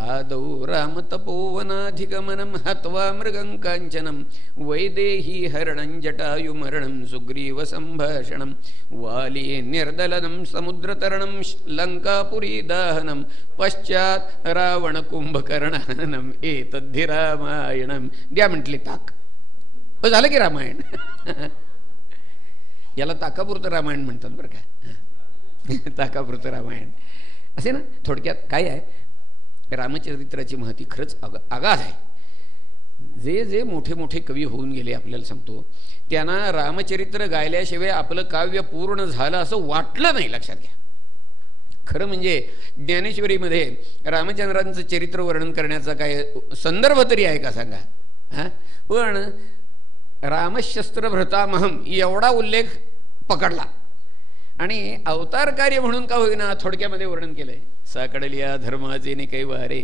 आदौ राम तपोवनाधिगमनम हत्वा मृगं कांचनम वैदेही हरणं जटायुमरणं सुग्रीव संभाषणं वाली निर्दलनं समुद्रतरणं लंकापुरी दाहनं पश्चात रावण कुंभकर्णनं एतद्धि रामायणं. द्या म्हटले ताक, झालं की रामायण. याला ताकापुरतं रामायण म्हणतात बरं का. ताकापुरतं रामायण असे ना. थोडक्यात काय आहे, रामचरित्राची महती खरंच अगाध आहे. जे जे मोठे मोठे कवी होऊन गेले आपल्याला सांगतो, त्यांना रामचरित्र गायल्याशिवाय आपलं काव्य पूर्ण झालं असं वाटलं नाही. लक्षात घ्या. खरं म्हणजे ज्ञानेश्वरीमध्ये रामचंद्रांचं चरित्र वर्णन करण्याचा काय संदर्भ तरी आहे का सांगा. पण रामशस्त्रभृतामहम एवढा उल्लेख पकडला आणि अवतार कार्य म्हणून का होईना थोडक्यामध्ये वर्णन केलंय. साकडलिया धर्माचे नि काही वारे,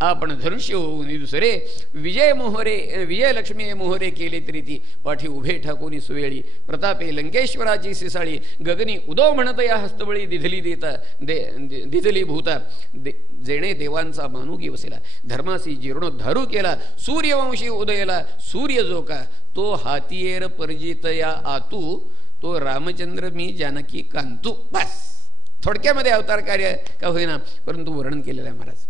आपण धनुष्य होऊन दुसरे विजयलक्ष्मी मोहरे केले तरी ती पाठी उभे ठाकून सुवेळी प्रतापे लंकेश्वराची सिसाळी गगनी उदो म्हणत या हस्तबळी दिधली भूता जेणे देवांचा मानुकी वसेला धर्मासी जीर्णोद्धारू केला सूर्यवंशी उदयला सूर्य जो का तो हातीयेर परजित या आतू तो रामचंद्र मी जानकी कांतू. बस थोडक्यामध्ये अवतार कार्य का होईना परंतु वर्णन केलेलं आहे महाराज.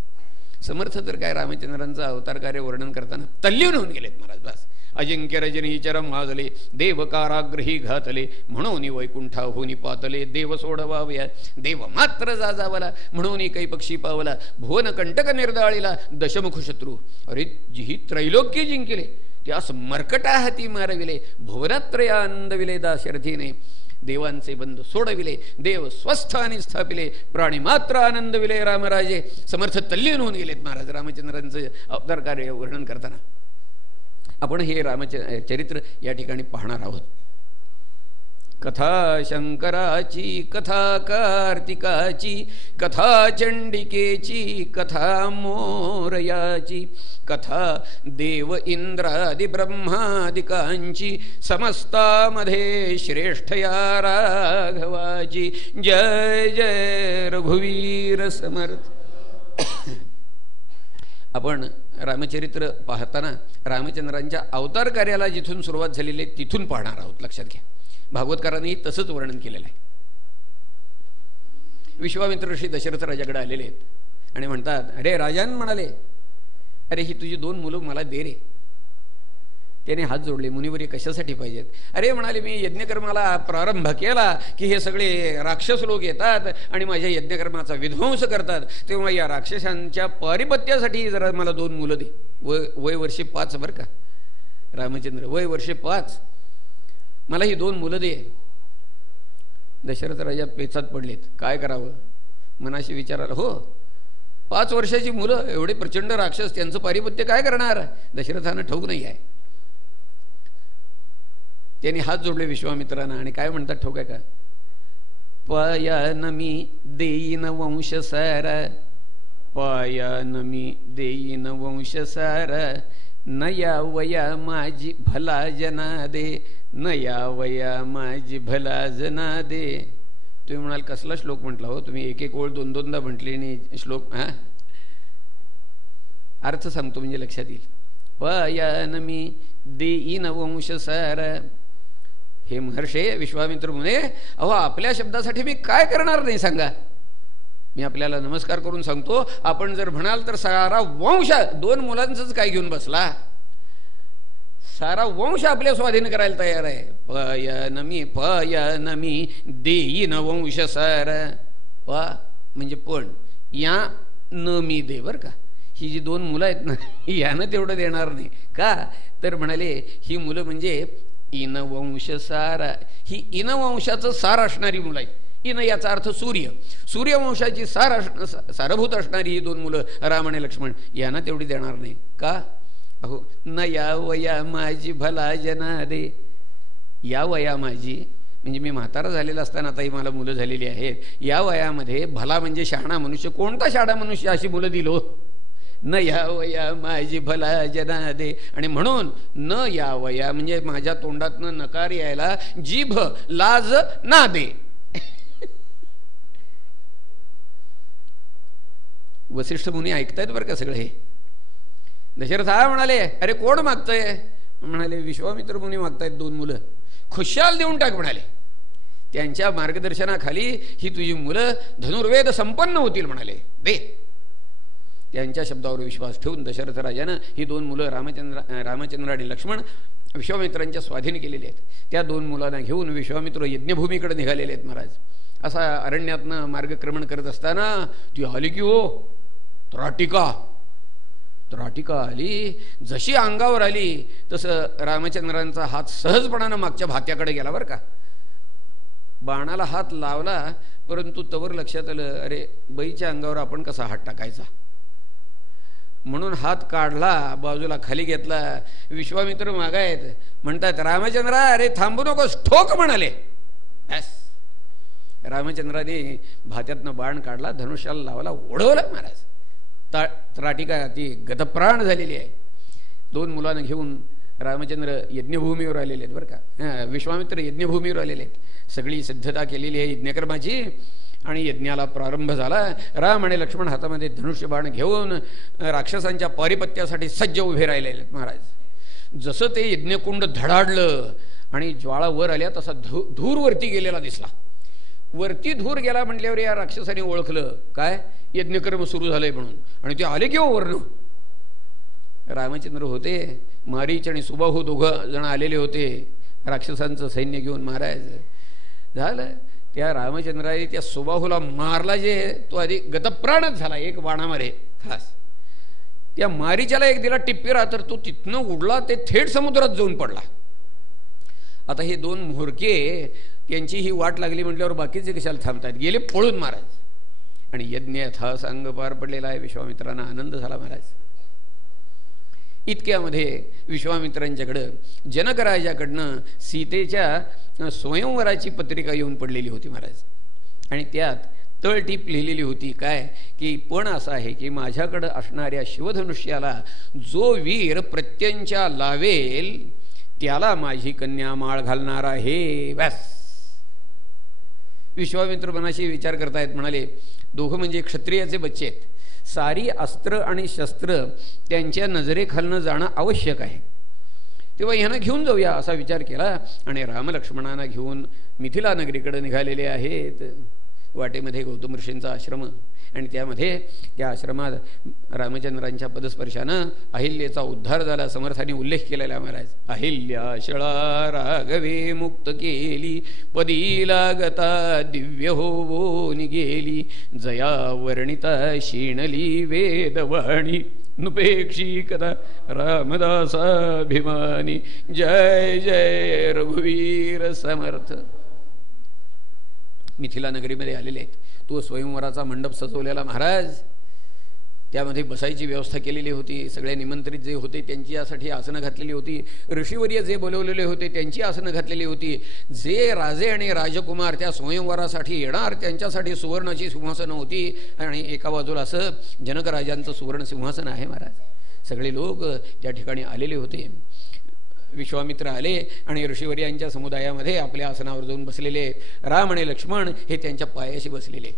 समर्थ तर काय रामचंद्रांचं अवतार कार्य वर्णन करताना तल्लीन होऊन गेलेत महाराज. बस अजिंक्य रजनीचरम वाजले देव काराग्रही घातले म्हणून वैकुंठाहूनी पातले देव सोडवावया देव मात्र जाजावला म्हणून काही पक्षी पावला भुवन कंटक निर्दाळीला दशमुख शत्रू. अरे जी त्रैलोक्य जिंकले त्यास मर्कटा हाती मारविले भुवनत्रया आनंदविले दाशरथीने देवांचे बंध सोडविले देव स्वस्थानी स्थापिले प्राणी मात्र आनंदविले रामराजे. समर्थ तल्लीन होऊन गेलेत महाराज रामचंद्रांचं अवतार कार्य वर्णन करताना. आपण हे रामचरित्र या ठिकाणी पाहणार आहोत. कथा शंकराची कथा कार्तिकाची कथा चंडिकेची कथा मोरयाची कथा देव इंद्रादि ब्रह्मादिकांची समस्तामध्ये श्रेष्ठ या राघवाची. जय जय रघुवीर समर्थ. आपण रामचरित्र पाहताना रामचंद्रांच्या अवतार कार्याला जिथून सुरुवात झालेली आहे तिथून पाहणार आहोत. लक्षात घ्या. भागवतकारांनी तसंच वर्णन केलेलं आहे. विश्वामित्र ऋषी दशरथ राजाकडे आलेले आहेत आणि म्हणतात अरे राजान म्हणाले अरे ही तुझी 2 मुलं मला दे रे. त्याने हात जोडले मुनिवर्य कशासाठी पाहिजेत. अरे म्हणाले मी यज्ञकर्माला प्रारंभ केला की हे सगळे राक्षस लोक येतात आणि माझ्या यज्ञकर्माचा विध्वंस करतात तेव्हा या राक्षसांच्या पारिपत्यासाठी जरा मला 2 मुलं दे. वय वर्षे 5 बरं का रामचंद्र, वय वर्षे 5, मला ही 2 मुलं दे. दशरथ राजा पेचात पडलेत, काय करावं मनाशी विचारायला. हो 5 वर्षाची मुलं एवढे प्रचंड राक्षस त्यांचं पारिपत्य काय करणार दशरथानं ठाऊक नाही आहे. त्यांनी हात जोडले विश्वामित्रांना आणि काय म्हणतात ठाऊक आहे का. पायान मी देईन वंशसार पायान मी देईन वंशसार नया वया माझी भला जना दे नया वया माझी भला जना दे. तुम्ही म्हणाल कसला श्लोक म्हटला हो तुम्ही, एक एक ओळ 2-2दा म्हटली आणि श्लोक. अर्थ सांगतो म्हणजे लक्षात येईल. पायान मी देईन वंशसार. हे महर्षे विश्वामित्र म्हणे अहो आपल्या शब्दासाठी मी काय करणार नाही सांगा. मी आपल्याला नमस्कार करून सांगतो आपण जर म्हणाल तर सारा वंश 2 मुलांचंच काय घेऊन बसला. सारा वंश आपल्या स्वाधीन करायला तयार आहे. पयनमी देईन वंश सार. वा म्हणजे पण या न मी दे बरं का. ही जी 2 मुलं आहेत ना यानं तेवढं देणार नाही. का तर म्हणाले ही मुलं म्हणजे इनवंश सार. ही इनवंशाचं सार असणारी मुलं आहेत. इन याचा अर्थ सूर्य. सूर्यवंशाची सारभूत असणारी ही 2 मुलं राम आणि लक्ष्मण यांना तेवढी देणार नाही. का अहो न या वया माझी भला जना दे. या वया माझी म्हणजे मी म्हातारा झालेला असताना आताही मला मुलं झालेली आहेत. या वयामध्ये भला म्हणजे शहाणा मनुष्य. कोणता शहाणा मनुष्य अशी मुलं दिलो. न या वया माझी भला जना दे. आणि म्हणून न या वया म्हणजे माझ्या तोंडातनं नकार यायला जीभ लाज ना दे. वसिष्ठ मुनी ऐकतायत बरं का सगळे हे. दशरथ हा म्हणाले अरे कोण मागतंय. म्हणाले विश्वामित्र मुनी मागतायत 2 मुलं. खुशाल देऊन टाक म्हणाले. त्यांच्या मार्गदर्शनाखाली ही तुझी मुलं धनुर्वेद संपन्न होतील म्हणाले. दे. त्यांच्या शब्दावर विश्वास ठेवून दशरथ राजानं ही 2 मुलं रामचंद्र आणि लक्ष्मण विश्वामित्रांच्या स्वाधीन केलेले आहेत. त्या 2 मुलांना घेऊन विश्वामित्र यज्ञभूमीकडे निघालेले आहेत महाराज. असा अरण्यातनं मार्गक्रमण करत असताना ती आली की हो त्राटिका. त्राटिका आली. जशी अंगावर आली तसं रामचंद्रांचा हात सहजपणानं मागच्या भात्याकडे गेला बरं का. बाणाला हात लावला परंतु तवर लक्षात आलं अरे बाईच्या अंगावर आपण कसा हात टाकायचा. म्हणून हात काढला बाजूला खाली घेतला. विश्वामित्र मागायत म्हणतात रामचंद्रा अरे थांबू नकोस ठोक म्हणाले. रामचंद्राने भात्यातनं बाण काढला धनुष्याला लावला ओढवला महाराज. त्राटिका ती गतप्राण झालेली आहे. 2 मुलांना घेऊन रामचंद्र यज्ञभूमीवर आलेले आहेत बरं का. विश्वामित्र यज्ञभूमीवर आलेले आहेत. सगळी सिद्धता केलेली आहे यज्ञकर्माची आणि यज्ञाला प्रारंभ झाला. राम आणि लक्ष्मण हातामध्ये धनुष्यबाण घेऊन राक्षसांच्या पारिपत्यासाठी सज्ज उभे राहिलेले आहेत महाराज. जसं ते यज्ञकुंड धडाडलं आणि ज्वाळा वर आल्या तसा धूर वरती गेलेला दिसला. वरती धूर गेला म्हटल्यावर या राक्षसाने ओळखलं काय यज्ञकर्म सुरू झालंय म्हणून. आणि ते आले की वरनं. रामचंद्र होते मारीच आणि सुबाहू 2 जण आलेले होते राक्षसांचं सैन्य घेऊन. महाराज झालं त्या रामचंद्राने त्या सुबाहूला मारला जे तो आधी गतप्राणच झाला एक बाणामारे खास. त्या मारीच्याला एक दिला टिप्पिरा तर तो तिथनं उडला ते थेट समुद्रात जाऊन पडला. आता हे 2 म्होरके त्यांची ही वाट लागली म्हटल्यावर बाकीचे कशाला थांबतात गेले पळून महाराज. आणि यज्ञ यथासांग पार पडलेला आहे. विश्वामित्रांना आनंद झाला महाराज. इतक्यामध्ये विश्वामित्रांच्याकडं जनकराजाकडनं सीतेच्या स्वयंवराची पत्रिका येऊन पडलेली होती महाराज. आणि त्यात तळटीप लिहिलेली होती काय की पण असं आहे की माझ्याकडं असणाऱ्या शिवधनुष्याला जो वीर प्रत्यंचा लावेल त्याला माझी कन्या माळ घालणार आहे. व्यास विश्वामित्र मनाशी विचार करतायत. म्हणाले 2 म्हणजे क्षत्रियाचे बच्चे आहेत. सारी अस्त्र आणि शस्त्र त्यांच्या नजरेखालनं जाणं आवश्यक आहे. तेव्हा ह्यांना घेऊन जाऊया असा विचार केला आणि रामलक्ष्मणांना घेऊन मिथिला नगरीकडे निघालेले आहेत. वाटेमध्ये गौतम ऋषींचा आश्रम आणि त्यामध्ये त्या आश्रमात रामचंद्रांच्या पदस्पर्शानं अहिल्याचा उद्धार झाला. समर्थाने उल्लेख केलेला महाराज. अहिल्या शळा राघवे मुक्त केली पदी लागता दिव्य होवोनी गेली जया वर्णिता शीणली वेदवाणी नुपेक्षी कदा रामदासाभिमानी जय जय रघुवीर समर्थ. मिथिला नगरीमध्ये आलेले आहेत. तो स्वयंवराचा मंडप सजवलेला महाराज. त्यामध्ये बसायची व्यवस्था केलेली होती. सगळे निमंत्रित जे होते त्यांची यासाठी आसनं घातलेली होती. ऋषीवर्य जे बोलवलेले होते त्यांची आसनं घातलेली होती. जे राजे आणि राजकुमार त्या स्वयंवरासाठी येणार त्यांच्यासाठी सुवर्णाची सिंहासनं होती. आणि एका बाजूला असं जनकराजांचं सुवर्ण सिंहासन आहे महाराज. सगळे लोक त्या ठिकाणी आलेले होते. विश्वामित्र आले आणि ऋषीवर्यांच्या समुदायामध्ये आपल्या आसनावर जाऊन बसलेले. राम आणि लक्ष्मण हे त्यांच्या पायाशी बसलेले.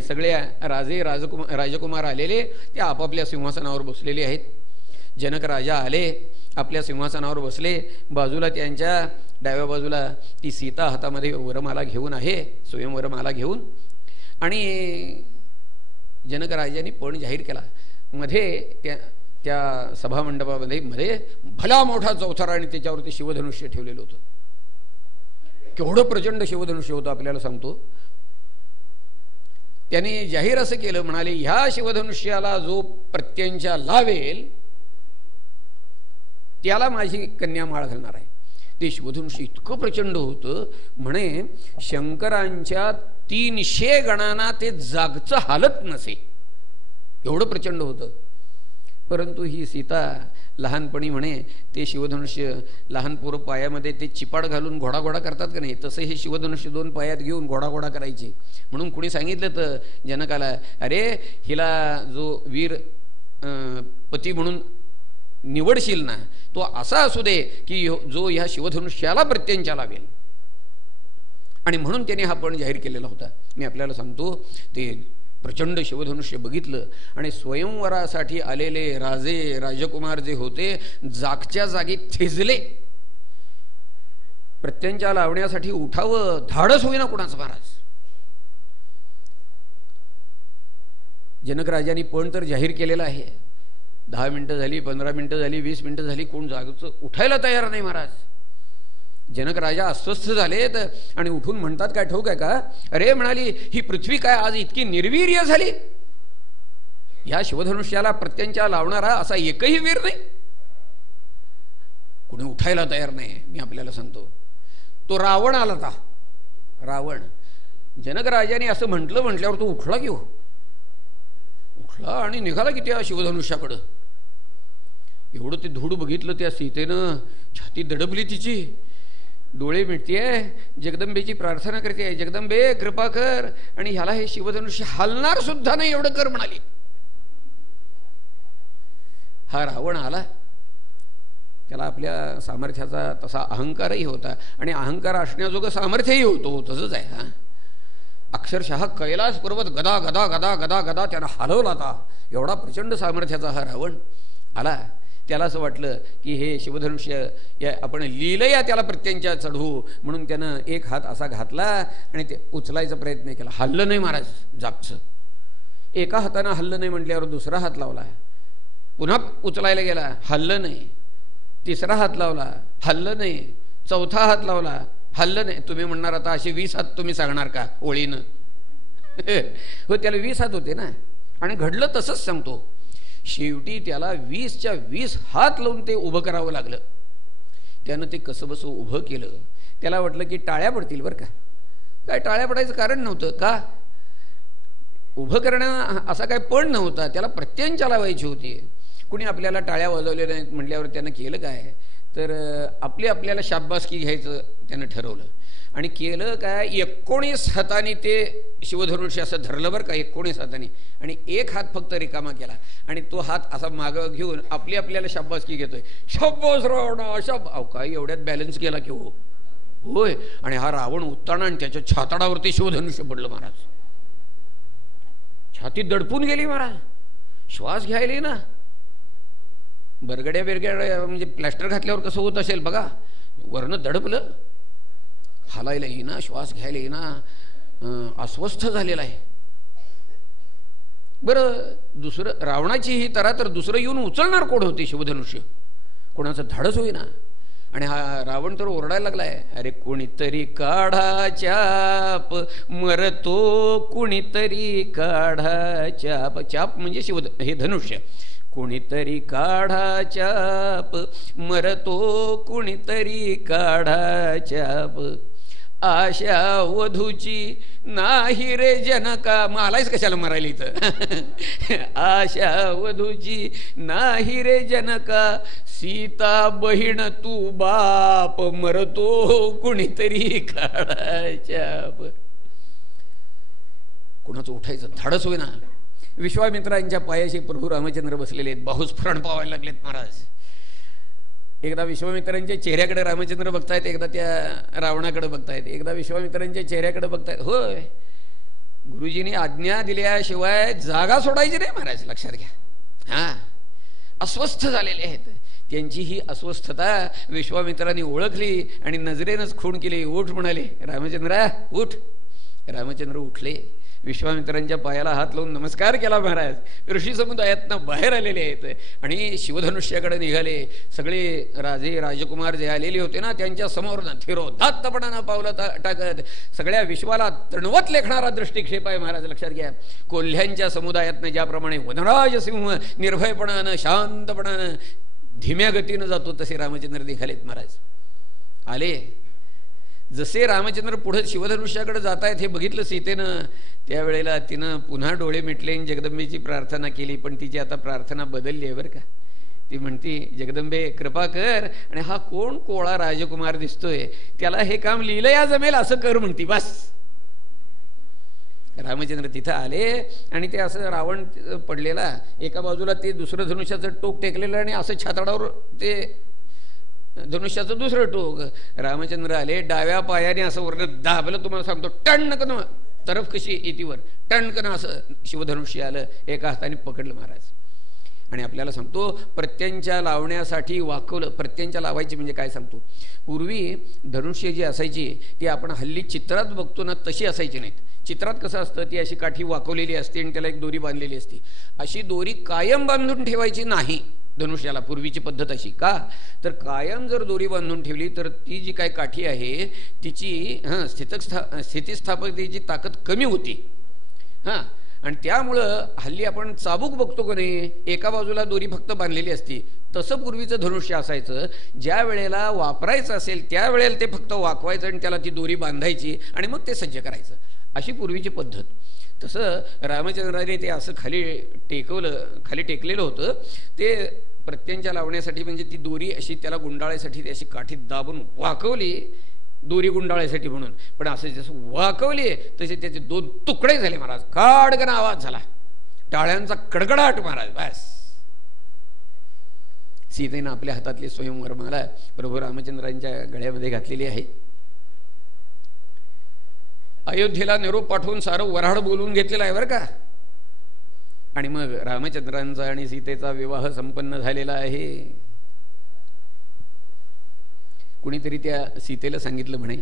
सगळे राजे राजकुमार आलेले ते आपापल्या सिंहासनावर बसलेले आहेत. जनक राजा आले आपल्या सिंहासनावर बसले. बाजूला त्यांच्या डाव्या बाजूला ती सीता हातामध्ये वरमाला घेऊन आहे स्वयंवरमाला घेऊन. आणि जनक राजाने पण जाहीर केला. मध्ये त्या त्या सभामंडपामध्ये मध्ये भला मोठा चौथरा आणि त्याच्यावरती शिवधनुष्य ठेवलेलं होतं. केवढं प्रचंड शिवधनुष्य होतं आपल्याला सांगतो. त्याने जाहीर असं केलं, म्हणाले ह्या शिवधनुष्याला जो प्रत्यंचा लावेल त्याला माझी कन्या माळ घालणार आहे. ते शिवधनुष्य इतकं प्रचंड होतं म्हणे शंकरांच्या 300 गणांना ते जागचं हालत नसे, एवढं प्रचंड होतं. परंतु ही सीता लहानपणी म्हणे ते शिवधनुष्य लहान पोरं पायामध्ये ते चिपाड घालून घोडाघोडा करतात का नाही, तसं हे शिवधनुष्य 2 पायात घेऊन घोडाघोडा करायचे. म्हणून कुणी सांगितलं तर जनकाला, अरे हिला जो वीर पती म्हणून निवडशील ना तो असा असू दे की जो ह्या शिवधनुष्याला प्रत्यंचा लावेल. आणि म्हणून त्याने हा पण जाहीर केलेला होता. मी आपल्याला सांगतो, ते प्रचंड शिवधनुष्य बघितलं आणि स्वयंवरासाठी आलेले राजे राजकुमार जे होते जागच्या जागी थेजले. प्रत्यंचा लावण्यासाठी उठावं धाडस होईना कुणाचं. महाराज जनक राजांनी पण तर जाहीर केलेला आहे. 10 मिनिटं झाली, 15 मिनिटं झाली, 20 मिनिटं झाली, कोण जागचं उठायला तयार नाही. महाराज जनक राजा अस्वस्थ झालेत आणि उठून म्हणतात, काय ठाऊक आहे का, अरे म्हणाली ही पृथ्वी काय आज इतकी निर्वीर्य झाली, ह्या शिवधनुष्याला प्रत्यंचा लावणारा असा एकही वीर नाही. कुणी उठायला तयार नाही. मी आपल्याला सांगतो, तो रावण आला होता. रावण जनक राजाने असं म्हटल्यावर तो उठला की हो, उठला आणि निघाला की त्या शिवधनुष्याकडं. एवढं ते धूड बघितलं त्या सीतेनं, छाती दडबली तिची, डोळे मिटतेय, जगदंबेची प्रार्थना करते, जगदंबे कृपा कर आणि ह्याला हे शिवधनुष्य हलणार सुद्धा नाही एवढं कर म्हणाली. हा रावण आला, त्याला आपल्या सामर्थ्याचा तसा अहंकारही होता आणि अहंकार असण्याजोगं सामर्थ्यही होतो. तसंच आहे. हा अक्षरशः कैलास पर्वत गदा गदा गदा गदा गदा त्यानं हलवला होता. एवढा प्रचंड सामर्थ्याचा हा रावण आला. त्याला असं वाटलं की हे शिवधनुष्य या आपण लीलया त्याला प्रत्यंचा चढवू म्हणून त्यानं एक हात असा घातला आणि ते उचलायचा प्रयत्न केला. हल्लं नाही महाराज जागचं. एका हातानं हल्लं नाही म्हटल्यावर दुसरा हात लावला, पुन्हा उचलायला गेला, हल्लं नाही. तिसरा हात लावला, हल्लं नाही. चौथा हात लावला, हल्लं नाही. तुम्ही म्हणणार आता असे 20 हात तुम्ही सांगणार का ओळीनं? हो, त्याला 20 हात होते ना. आणि घडलं तसंच सांगतो. शेवटी त्याला 20च्या 20 हात लावून ते उभं करावं लागलं. त्यानं ते कसं बसं उभं केलं. त्याला वाटलं की टाळ्या पडतील बरं का. काय टाळ्या पडायचं कारण नव्हतं. का उभं करणं असा काय पण नव्हता. त्याला प्रत्यंचा लावायची होती. कुणी आपल्याला टाळ्या वाजवल्या नाहीत म्हटल्यावर त्यानं केलं काय, तर आपल्याला शाबासकी घ्यायचं त्यानं ठरवलं. आणि केलं काय, 19 हाताने ते शिवधनुष्य असं धरलं बरं का, 19 हाताने. आणि एक हात फक्त रिकामा केला आणि तो हात असा मागं घेऊन आपल्याला शाबासकी घेतोय. शाबास रावणा शाब. अहो काय एवढ्यात बॅलन्स केला की हो. होय. आणि हा रावण उत्ताना आणि त्याच्या छाताडावरती शिवधनुष्य पडलं. महाराज छाती दडपून गेली. महाराज श्वास घ्यायला ना, बरगड्या बिरगड्या म्हणजे प्लॅस्टर घातल्यावर कसं होत असेल बघा, वरनं दडपलं, हालायला येईना, श्वास घ्यायला येईना, अस्वस्थ झालेला आहे. बरं दुसरं रावणाची ही तरा तर दुसरं येऊन उचलणार कोण होते शिवधनुष्य, कोणाचं धाडस होईना. आणि हा रावण तर ओरडायला लागलाय, अरे कोणीतरी काढा चाप मरतो, कुणीतरी काढा चाप. चाप म्हणजे हे धनुष्य. कुणीतरी काढा चाप मरतो, कुणीतरी काढा चाप. आशा वधूची नाही रे जनका. मलाच कशाला मरायला इथं. आशा वधूची नाही रे जनका, सीता बहीण तू बाप मरतो, कुणीतरी काढा चाप. कुणाचं उठायचं धाडस होईना. विश्वामित्रांच्या पायाशी प्रभू रामचंद्र बसलेले आहेत, बाहुस्फोरण पावायला लागलेत. महाराज एकदा विश्वामित्रांच्या चेहऱ्याकडे रामचंद्र बघतायत, एकदा त्या रावणाकडे बघतायत, एकदा विश्वामित्रांच्या चेहऱ्याकडे बघतायत. होय, गुरुजींनी आज्ञा दिल्याशिवाय जागा सोडायची नाही. महाराज लक्षात घ्या. हां, अस्वस्थ झालेले आहेत. त्यांची ही अस्वस्थता विश्वामित्रांनी ओळखली आणि नजरेनंच खूण केली. उठ म्हणाले, रामचंद्रा उठ. रामचंद्र उठले विश्वामित्रांच्या पायाला हात लावून नमस्कार केला महाराज. ऋषी समुदायातनं बाहेर आलेले आहेत आणि शिवधनुष्याकडे निघाले. सगळे राजे राजकुमार जे आलेले होते ना, त्यांच्या समोर थिरोधात्तपणानं पावलं टाकत सगळ्या विश्वाला तणवत लेखणारा दृष्टिक्षेप आहे महाराज. लक्षात घ्या, कोल्ह्यांच्या समुदायातनं ज्याप्रमाणे वनराज सिंह निर्भयपणानं शांतपणानं धीम्या गतीनं जातो, तसे रामचंद्र निघालेत महाराज. आले जसे रामचंद्र पुढे शिवधनुष्याकडे जात आहेत हे बघितलं सीतेनं, त्यावेळेला तिनं पुन्हा डोळे मिटले आणि जगदंबेची प्रार्थना केली. पण तिची आता प्रार्थना बदलली आहे बरं का. ती म्हणती, जगदंबे कृपा कर आणि हा कोण कोळा राजकुमार दिसतोय, त्याला हे काम लीलया जमेल असं कर म्हणती. बस रामचंद्र तिथं आले आणि ते असं रावण पडलेला, एका बाजूला ते दुसरं धनुष्याचं टोक टेकलेलं आणि असं छाताडावर ते धनुष्याचं दुसरं टोक. रामचंद्र आले, डाव्या पायाने असं वरनं दाबलं, तुम्हाला सांगतो टणकन तरफ कशी येतीवर टणकन असं शिवधनुष्य आलं, एका हाताने पकडलं महाराज. आणि आपल्याला सांगतो प्रत्यंच्या लावण्यासाठी वाकवलं. प्रत्यंच्या लावायची म्हणजे काय सांगतो, पूर्वी धनुष्य जी असायची ती आपण हल्ली चित्रात बघतो ना तशी असायची नाहीत. चित्रात कसं असतं, ती अशी काठी वाकवलेली असते आणि त्याला एक दोरी बांधलेली असते. अशी दोरी कायम बांधून ठेवायची नाही धनुष्याला, पूर्वीची पद्धत अशी. का तर कायम जर दोरी बांधून ठेवली तर ती जी काय काठी आहे तिची स्थितिस्थापकतेची ताकद कमी होती. हां, आणि त्यामुळं हल्ली आपण चाबूक बघतो का नाही, एका बाजूला दोरी फक्त बांधलेली असती. तसं पूर्वीचं धनुष्य असायचं, ज्या वेळेला वापरायचं असेल त्यावेळेला ते फक्त वाकवायचं आणि त्याला ती दोरी बांधायची आणि मग ते सज्ज करायचं, अशी पूर्वीची पद्धत. तसं रामचंद्राने ते असं खाली टेकलेलं होतं. ते प्रत्यंच्या लावण्यासाठी म्हणजे ती दोरी अशी त्याला गुंडाळायसाठी ती अशी काठी दाबून वाकवली, दोरी गुंडाळायसाठी म्हणून. पण असं जसं वाकवली तसे त्याचे दोन तुकडे झाले महाराज. काडकन आवाज झाला, टाळ्यांचा कडकडाट महाराज. बस सीतेनं आपल्या हातातली स्वयंवरमाला प्रभू रामचंद्रांच्या गळ्यामध्ये घातलेली आहे. अयोध्येला निरोप पाठवून सारं वऱ्हाड बोलवून घेतलेलं आहे बरं का. आणि मग रामचंद्रांचा आणि सीतेचा विवाह संपन्न झालेला आहे. कुणीतरी त्या सीतेला सांगितलं म्हणे,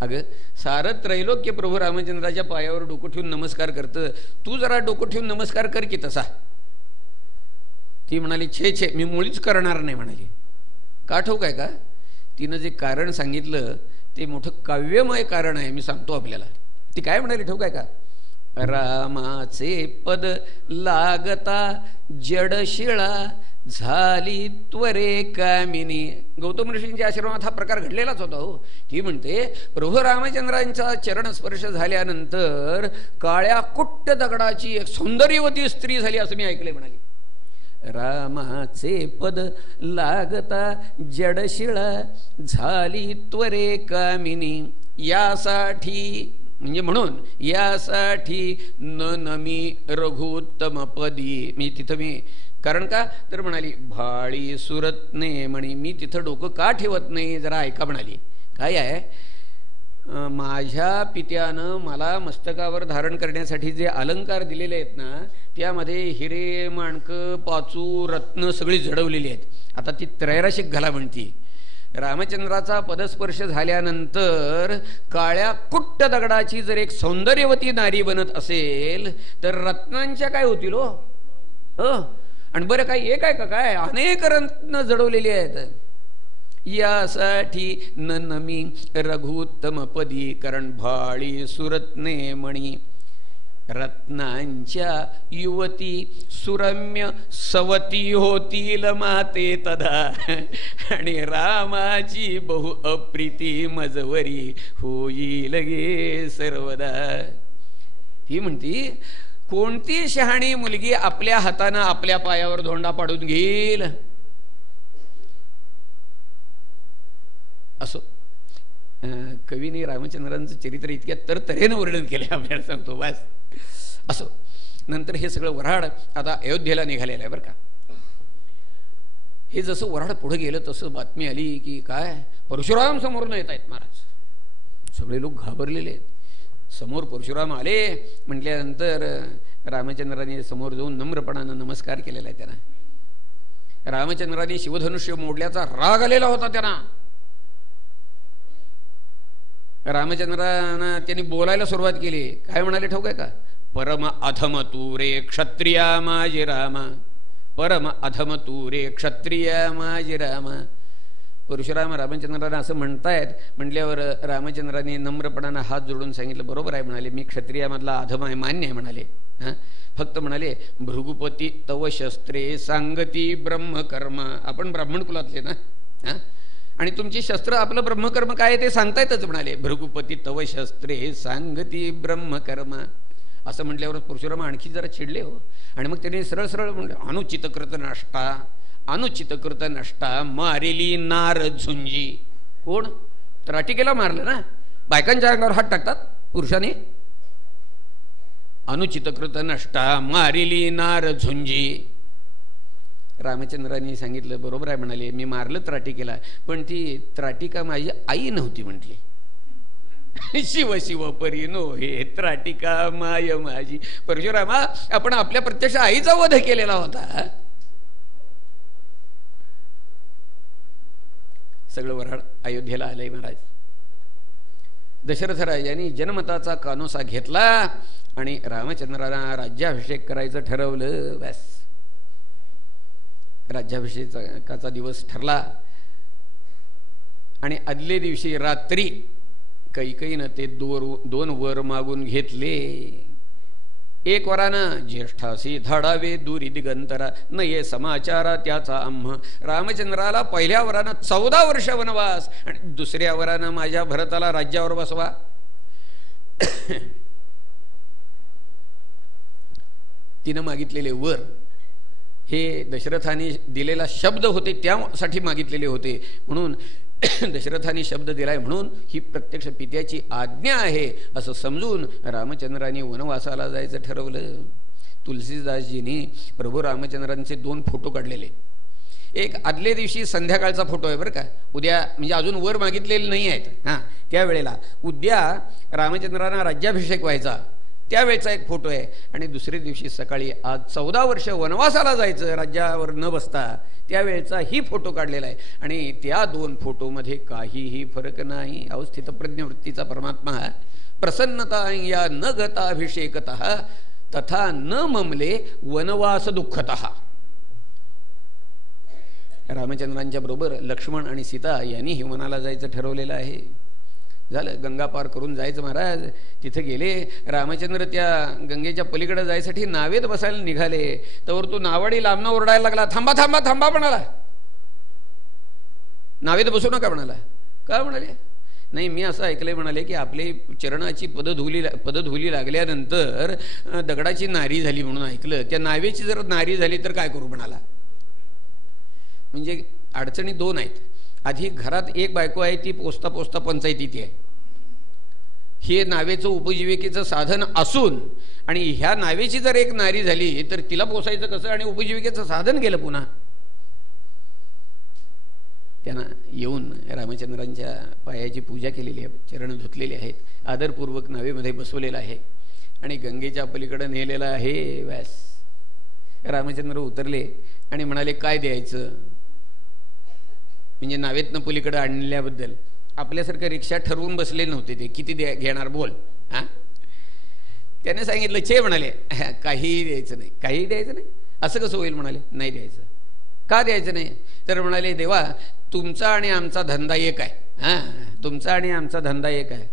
अगं सारं त्रैलोक्य प्रभू रामचंद्राच्या पायावर डोकं ठेवून नमस्कार करतं, तू जरा डोकं ठेवून नमस्कार कर की तसा. ती म्हणाली, छे मी मुळीच करणार नाही म्हणाली. का ठाऊक आहे का, तिनं जे कारण सांगितलं ते मोठं काव्यमय कारण आहे. मी सांगतो आपल्याला. ती काय म्हणाली ठाऊक आहे का, रामाचे पद लागता जडशिळा झाली त्वरे कामिनी. गौतम ऋषींच्या आश्रमात हा प्रकार घडलेलाच होता हो. ती म्हणते प्रभू रामचंद्रांचा चरणस्पर्श झाल्यानंतर काळ्या कुट्ट दगडाची एक सौंदर्यवती स्त्री झाली असं मी ऐकले म्हणाली. रामाचे पद लागता जडशिळा झाली त्वरे कामिनी. यासाठी म्हणजे म्हणून यासाठी नमी रघुत्तम पदी. मी कारण का तर म्हणाली, भाळी सुरतने म्हणी मी तिथं डोकं का ठेवत नाही, जरा ऐका म्हणाली. काय आहे, माझ्या पित्यानं मला मस्तकावर धारण करण्यासाठी जे अलंकार दिलेले आहेत ना, त्यामध्ये हिरे माणकं पाचू रत्न सगळी जडवलेली आहेत. आता ती त्रैराशिक घाला म्हणती. रामचंद्राचा पदस्पर्श झाल्यानंतर काळ्या कुट्ट दगडाची जर एक सौंदर्यवती नारी बनत असेल तर रत्नांच्या काय होतील हो. आणि बरं काय एक आहे का, काय अनेक रत्न जडवलेली आहेत. यासाठी नमी रघुत्तम पदी कारण भाळी सुरत्ने मणी. रत्नांच्या युवती सुरम्य सवती होतील माते तदा आणि रामाची बहु अप्रीती मजवरी होईल गे सर्वदा. ही म्हणती, कोणती शहाणी मुलगी आपल्या हातानं आपल्या पायावर धोंडा पाडून घेईल. असो, कवीने रामचंद्रांचं चरित्र इतक्या तरतऱ्हेनं वर्णन केले आपल्याला सांगतो. बस असो, नंतर हे सगळं वऱ्हाड आता अयोध्येला निघालेलं आहे बरं का. हे जसं वऱ्हाड पुढे गेलं तसं बातमी आली की काय परशुराम समोर येत आहेत महाराज. सगळे लोक घाबरलेले आहेत. समोर परशुराम आले म्हटल्यानंतर रामचंद्राने समोर जाऊन नम्रपणानं नमस्कार केलेला आहे त्यांना. रामचंद्राने शिवधनुष्य मोडल्याचा राग आलेला होता त्यांना. रामचंद्रांना त्यांनी बोलायला सुरुवात केली. काय म्हणाले ठाऊक आहे का, परम अधम तू रे क्षत्रिया माझी रामा, परम अधम तू रे क्षत्रिया माझी रामा. परशुराम रामचंद्रांना असं म्हणतायत. म्हटल्यावर रामचंद्रांनी नम्रपणानं हात जोडून सांगितलं, बरोबर आहे म्हणाले, मी क्षत्रियामधला अधम आहे, मान्य आहे म्हणाले. हां, फक्त म्हणाले भृगुपती तव शस्त्रे सांगती ब्रह्मकर्म. आपण ब्राह्मण कुलातले ना, हां, आणि तुमची शस्त्र आपलं ब्रह्मकर्म काय ते सांगतायतच म्हणाले. भृगुपती तव शस्त्रे सांगती ब्रह्मकर्म असं म्हटल्यावर परशुराम आणखी जरा चिडले हो. आणि मग त्यांनी सरळ सरळ म्हणले, अनुचित कृत नष्टा, अनुचित कृत नष्टा मारेली नार झुंजी. कोण? त्राटिकेला मारलं ना, बायकांच्या अंगावर हात टाकतात पुरुषाने. अनुचित कृत नष्टा मारेली नार झुंजी. रामचंद्रांनी सांगितलं, बरोबर आहे म्हणाले, मी मारलं त्राटिकेला, पण ती त्राटिका माझी आई नव्हती म्हटली. शिव शिव परी नो हे त्राटिका माय माझी. परशुरामा, आपण आपल्या प्रत्यक्ष आईचा वध केलेला होता. सगळं वराड अयोध्येला आलंय महाराज. दशरथ राजांनी जनमताचा कानोसा घेतला आणि रामचंद्रांना राज्याभिषेक करायचं ठरवलं. बस, राज्याभिषेकाचा दिवस ठरला आणि आदल्या दिवशी रात्री कैकेयीनं ते दोन वर मागून घेतले. एक वरानं ज्येष्ठासी धाडावे दुरी दिगंतरा, नये समाचारा त्याचा आम्हा. रामचंद्राला पहिल्या वरानं 14 वर्ष वनवास आणि दुसऱ्या वरानं माझ्या भरताला राज्यावर बसवा. तिनं मागितलेले वर हे दशरथाने दिलेला शब्द होते, त्यासाठी मागितलेले होते. म्हणून दशरथाने शब्द दिलाय म्हणून ही प्रत्यक्ष पित्याची आज्ञा आहे असं समजून रामचंद्रांनी वनवासाला जायचं ठरवलं. तुलसीदासजींनी प्रभू रामचंद्रांचे 2 फोटो काढलेले. एक आदल्या दिवशी संध्याकाळचा फोटो आहे बरं का, उद्या म्हणजे अजून वर मागितलेले नाही आहेत. हां, त्यावेळेला उद्या रामचंद्रांना राज्याभिषेक व्हायचा त्यावेळेचा एक फोटो आहे. आणि दुसऱ्या दिवशी सकाळी आज 14 वर्ष वनवासाला जायचं राज्यावर न बसता त्यावेळेचा ही फोटो काढलेला आहे. आणि त्या 2 फोटोमध्ये काहीही फरक नाही. अवस्थितप्रज्ञ वृत्तीचा परमात्मा प्रसन्नता या न गताभिषेकतः तथा न ममले वनवास दुःखतः. रामचंद्रांच्या बरोबर लक्ष्मण आणि सीता यांनी ही वनाला जायचं ठरवलेलं आहे. झालं, गंगा पार करून जायचं महाराज. तिथं गेले. रामचंद्र त्या गंगेच्या पलीकडे जायसाठी नावेत बसायला निघाले. तर तो नावाडी लांबनं ओरडायला लागला, थांबा थांबा थांबा म्हणाला. नावेत बसू नका म्हणाला. का म्हणाले? नाही, मी असं ऐकलंय म्हणाले की आपली चरणाची पदधुली लागल्यानंतर दगडाची नारी झाली म्हणून ऐकलं. त्या नावेची जर नारी झाली तर काय करू म्हणाला. म्हणजे अडचणी 2 आहेत. आधी घरात एक बायको आहे, ती पोचता पोचता पंचायतीत आहे. हे नावेचं उपजीविकेचं साधन असून आणि ह्या नावेची जर एक नारी झाली तर तिला पोसायचं कसं आणि उपजीविकेचं साधन गेलं पुन्हा. त्यांना येऊन रामचंद्रांच्या पायाची पूजा केलेली आहे, चरण धुतलेले आहेत, आदरपूर्वक नावेमध्ये बसवलेलं आहे आणि गंगेच्या पलीकडे नेलेलं आहे. व्यास रामचंद्र उतरले आणि म्हणाले, काय द्यायचं? म्हणजे नावेतनं पलीकडे आणल्याबद्दल. आपल्यासारखं रिक्षा ठरवून बसले नव्हते ते, किती घेणार बोल. हां, त्याने सांगितलं छे म्हणाले, काहीही द्यायचं नाही. काहीही द्यायचं नाही असं कसं होईल म्हणाले. नाही द्यायचं. का द्यायचं नाही? तर म्हणाले, देवा तुमचा आणि आमचा धंदा एक आहे. हां, तुमचा आणि आमचा धंदा एक आहे,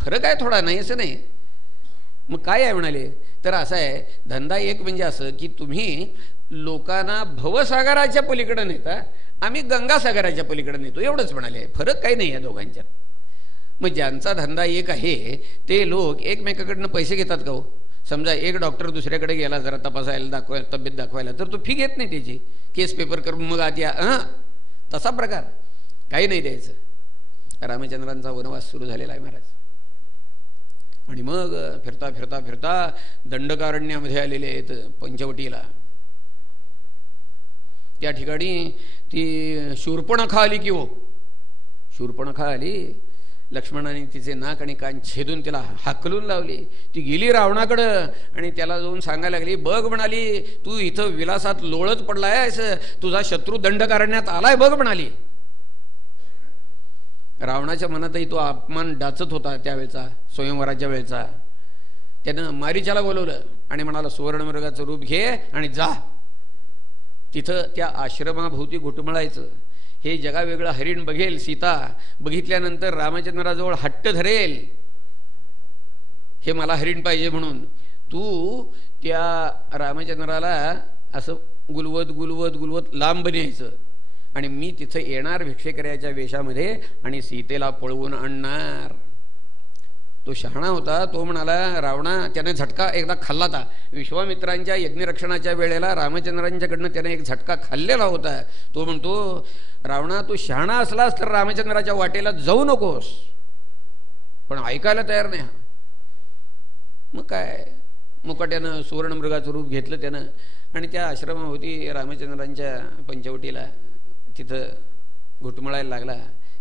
फरक आहे थोडा, नाही असं नाही. मग काय आहे म्हणाले. तर असं आहे, धंदा एक म्हणजे असं की तुम्ही लोकांना भवसागराच्या पलीकडे नेता, आम्ही गंगासागराच्या पलीकडे नेतो, एवढंच म्हणाले. फरक काही नाही या दोघांच्यात. मग ज्यांचा धंदा एक आहे ते लोक एकमेकाकडनं पैसे घेतात का हो? समजा एक डॉक्टर दुसऱ्याकडे गेला जरा तपासायला तब्येत दाखवायला, तर तो फी घेत नाही त्याची, केस पेपर करून मग आत या. तसा प्रकार काही नाही द्यायचं. रामचंद्रांचा वनवास सुरू झालेला आहे महाराज. आणि मग फिरता फिरता फिरता दंडकारण्यामध्ये आलेले आहेत पंचवटीला. त्या ठिकाणी ती शूर्पणखा आली की हो. शूर्पणखा आली, लक्ष्मणाने तिचे नाक आणि कान छेदून त्याला हाकलून लावली. ती गेली रावणाकडं आणि त्याला जाऊन सांगायला लागली, बघ म्हणाली, तू इथं विलासात लोळत पडलायस, तुझा शत्रू दंडकारण्यात आलाय बघ म्हणाली. रावणाच्या मनातही तो अपमान डाचत होता त्यावेळचा, स्वयंवराच्या वेळचा. त्यानं मारीचाला बोलवलं आणि म्हणाला सुवर्णमृगाचं रूप घे आणि जा तिथं त्या आश्रमाभोवती घुटमळायचं. हे जगावेगळं हरिण बघेल सीता, बघितल्यानंतर रामचंद्राजवळ हट्ट धरेल, हे मला हरिण पाहिजे म्हणून. तू त्या रामचंद्राला असं गुलवत गुलवत गुलवत लांब न्यायचं आणि मी तिथं येणार भिक्षेकऱ्याच्या वेशामध्ये आणि सीतेला पळवून आणणार. तो शहाणा होता. तो म्हणाला रावणा, त्याने झटका एकदा खाल्ला होता. विश्वामित्रांच्या यज्ञरक्षणाच्या वेळेला रामचंद्रांच्याकडनं त्याने एक झटका खाल्लेला होता. तो म्हणतो रावणा, तू शहाणा असलास तर रामचंद्राच्या वाटेला जाऊ नकोस, पण ऐकायला तयार नाही. मग काय, मुकाट्यानं सुवर्णमृगाचं रूप घेतलं त्यानं आणि त्या आश्रमाभोवती रामचंद्रांच्या पंचवटीला तिथं घुटमळायला लागला.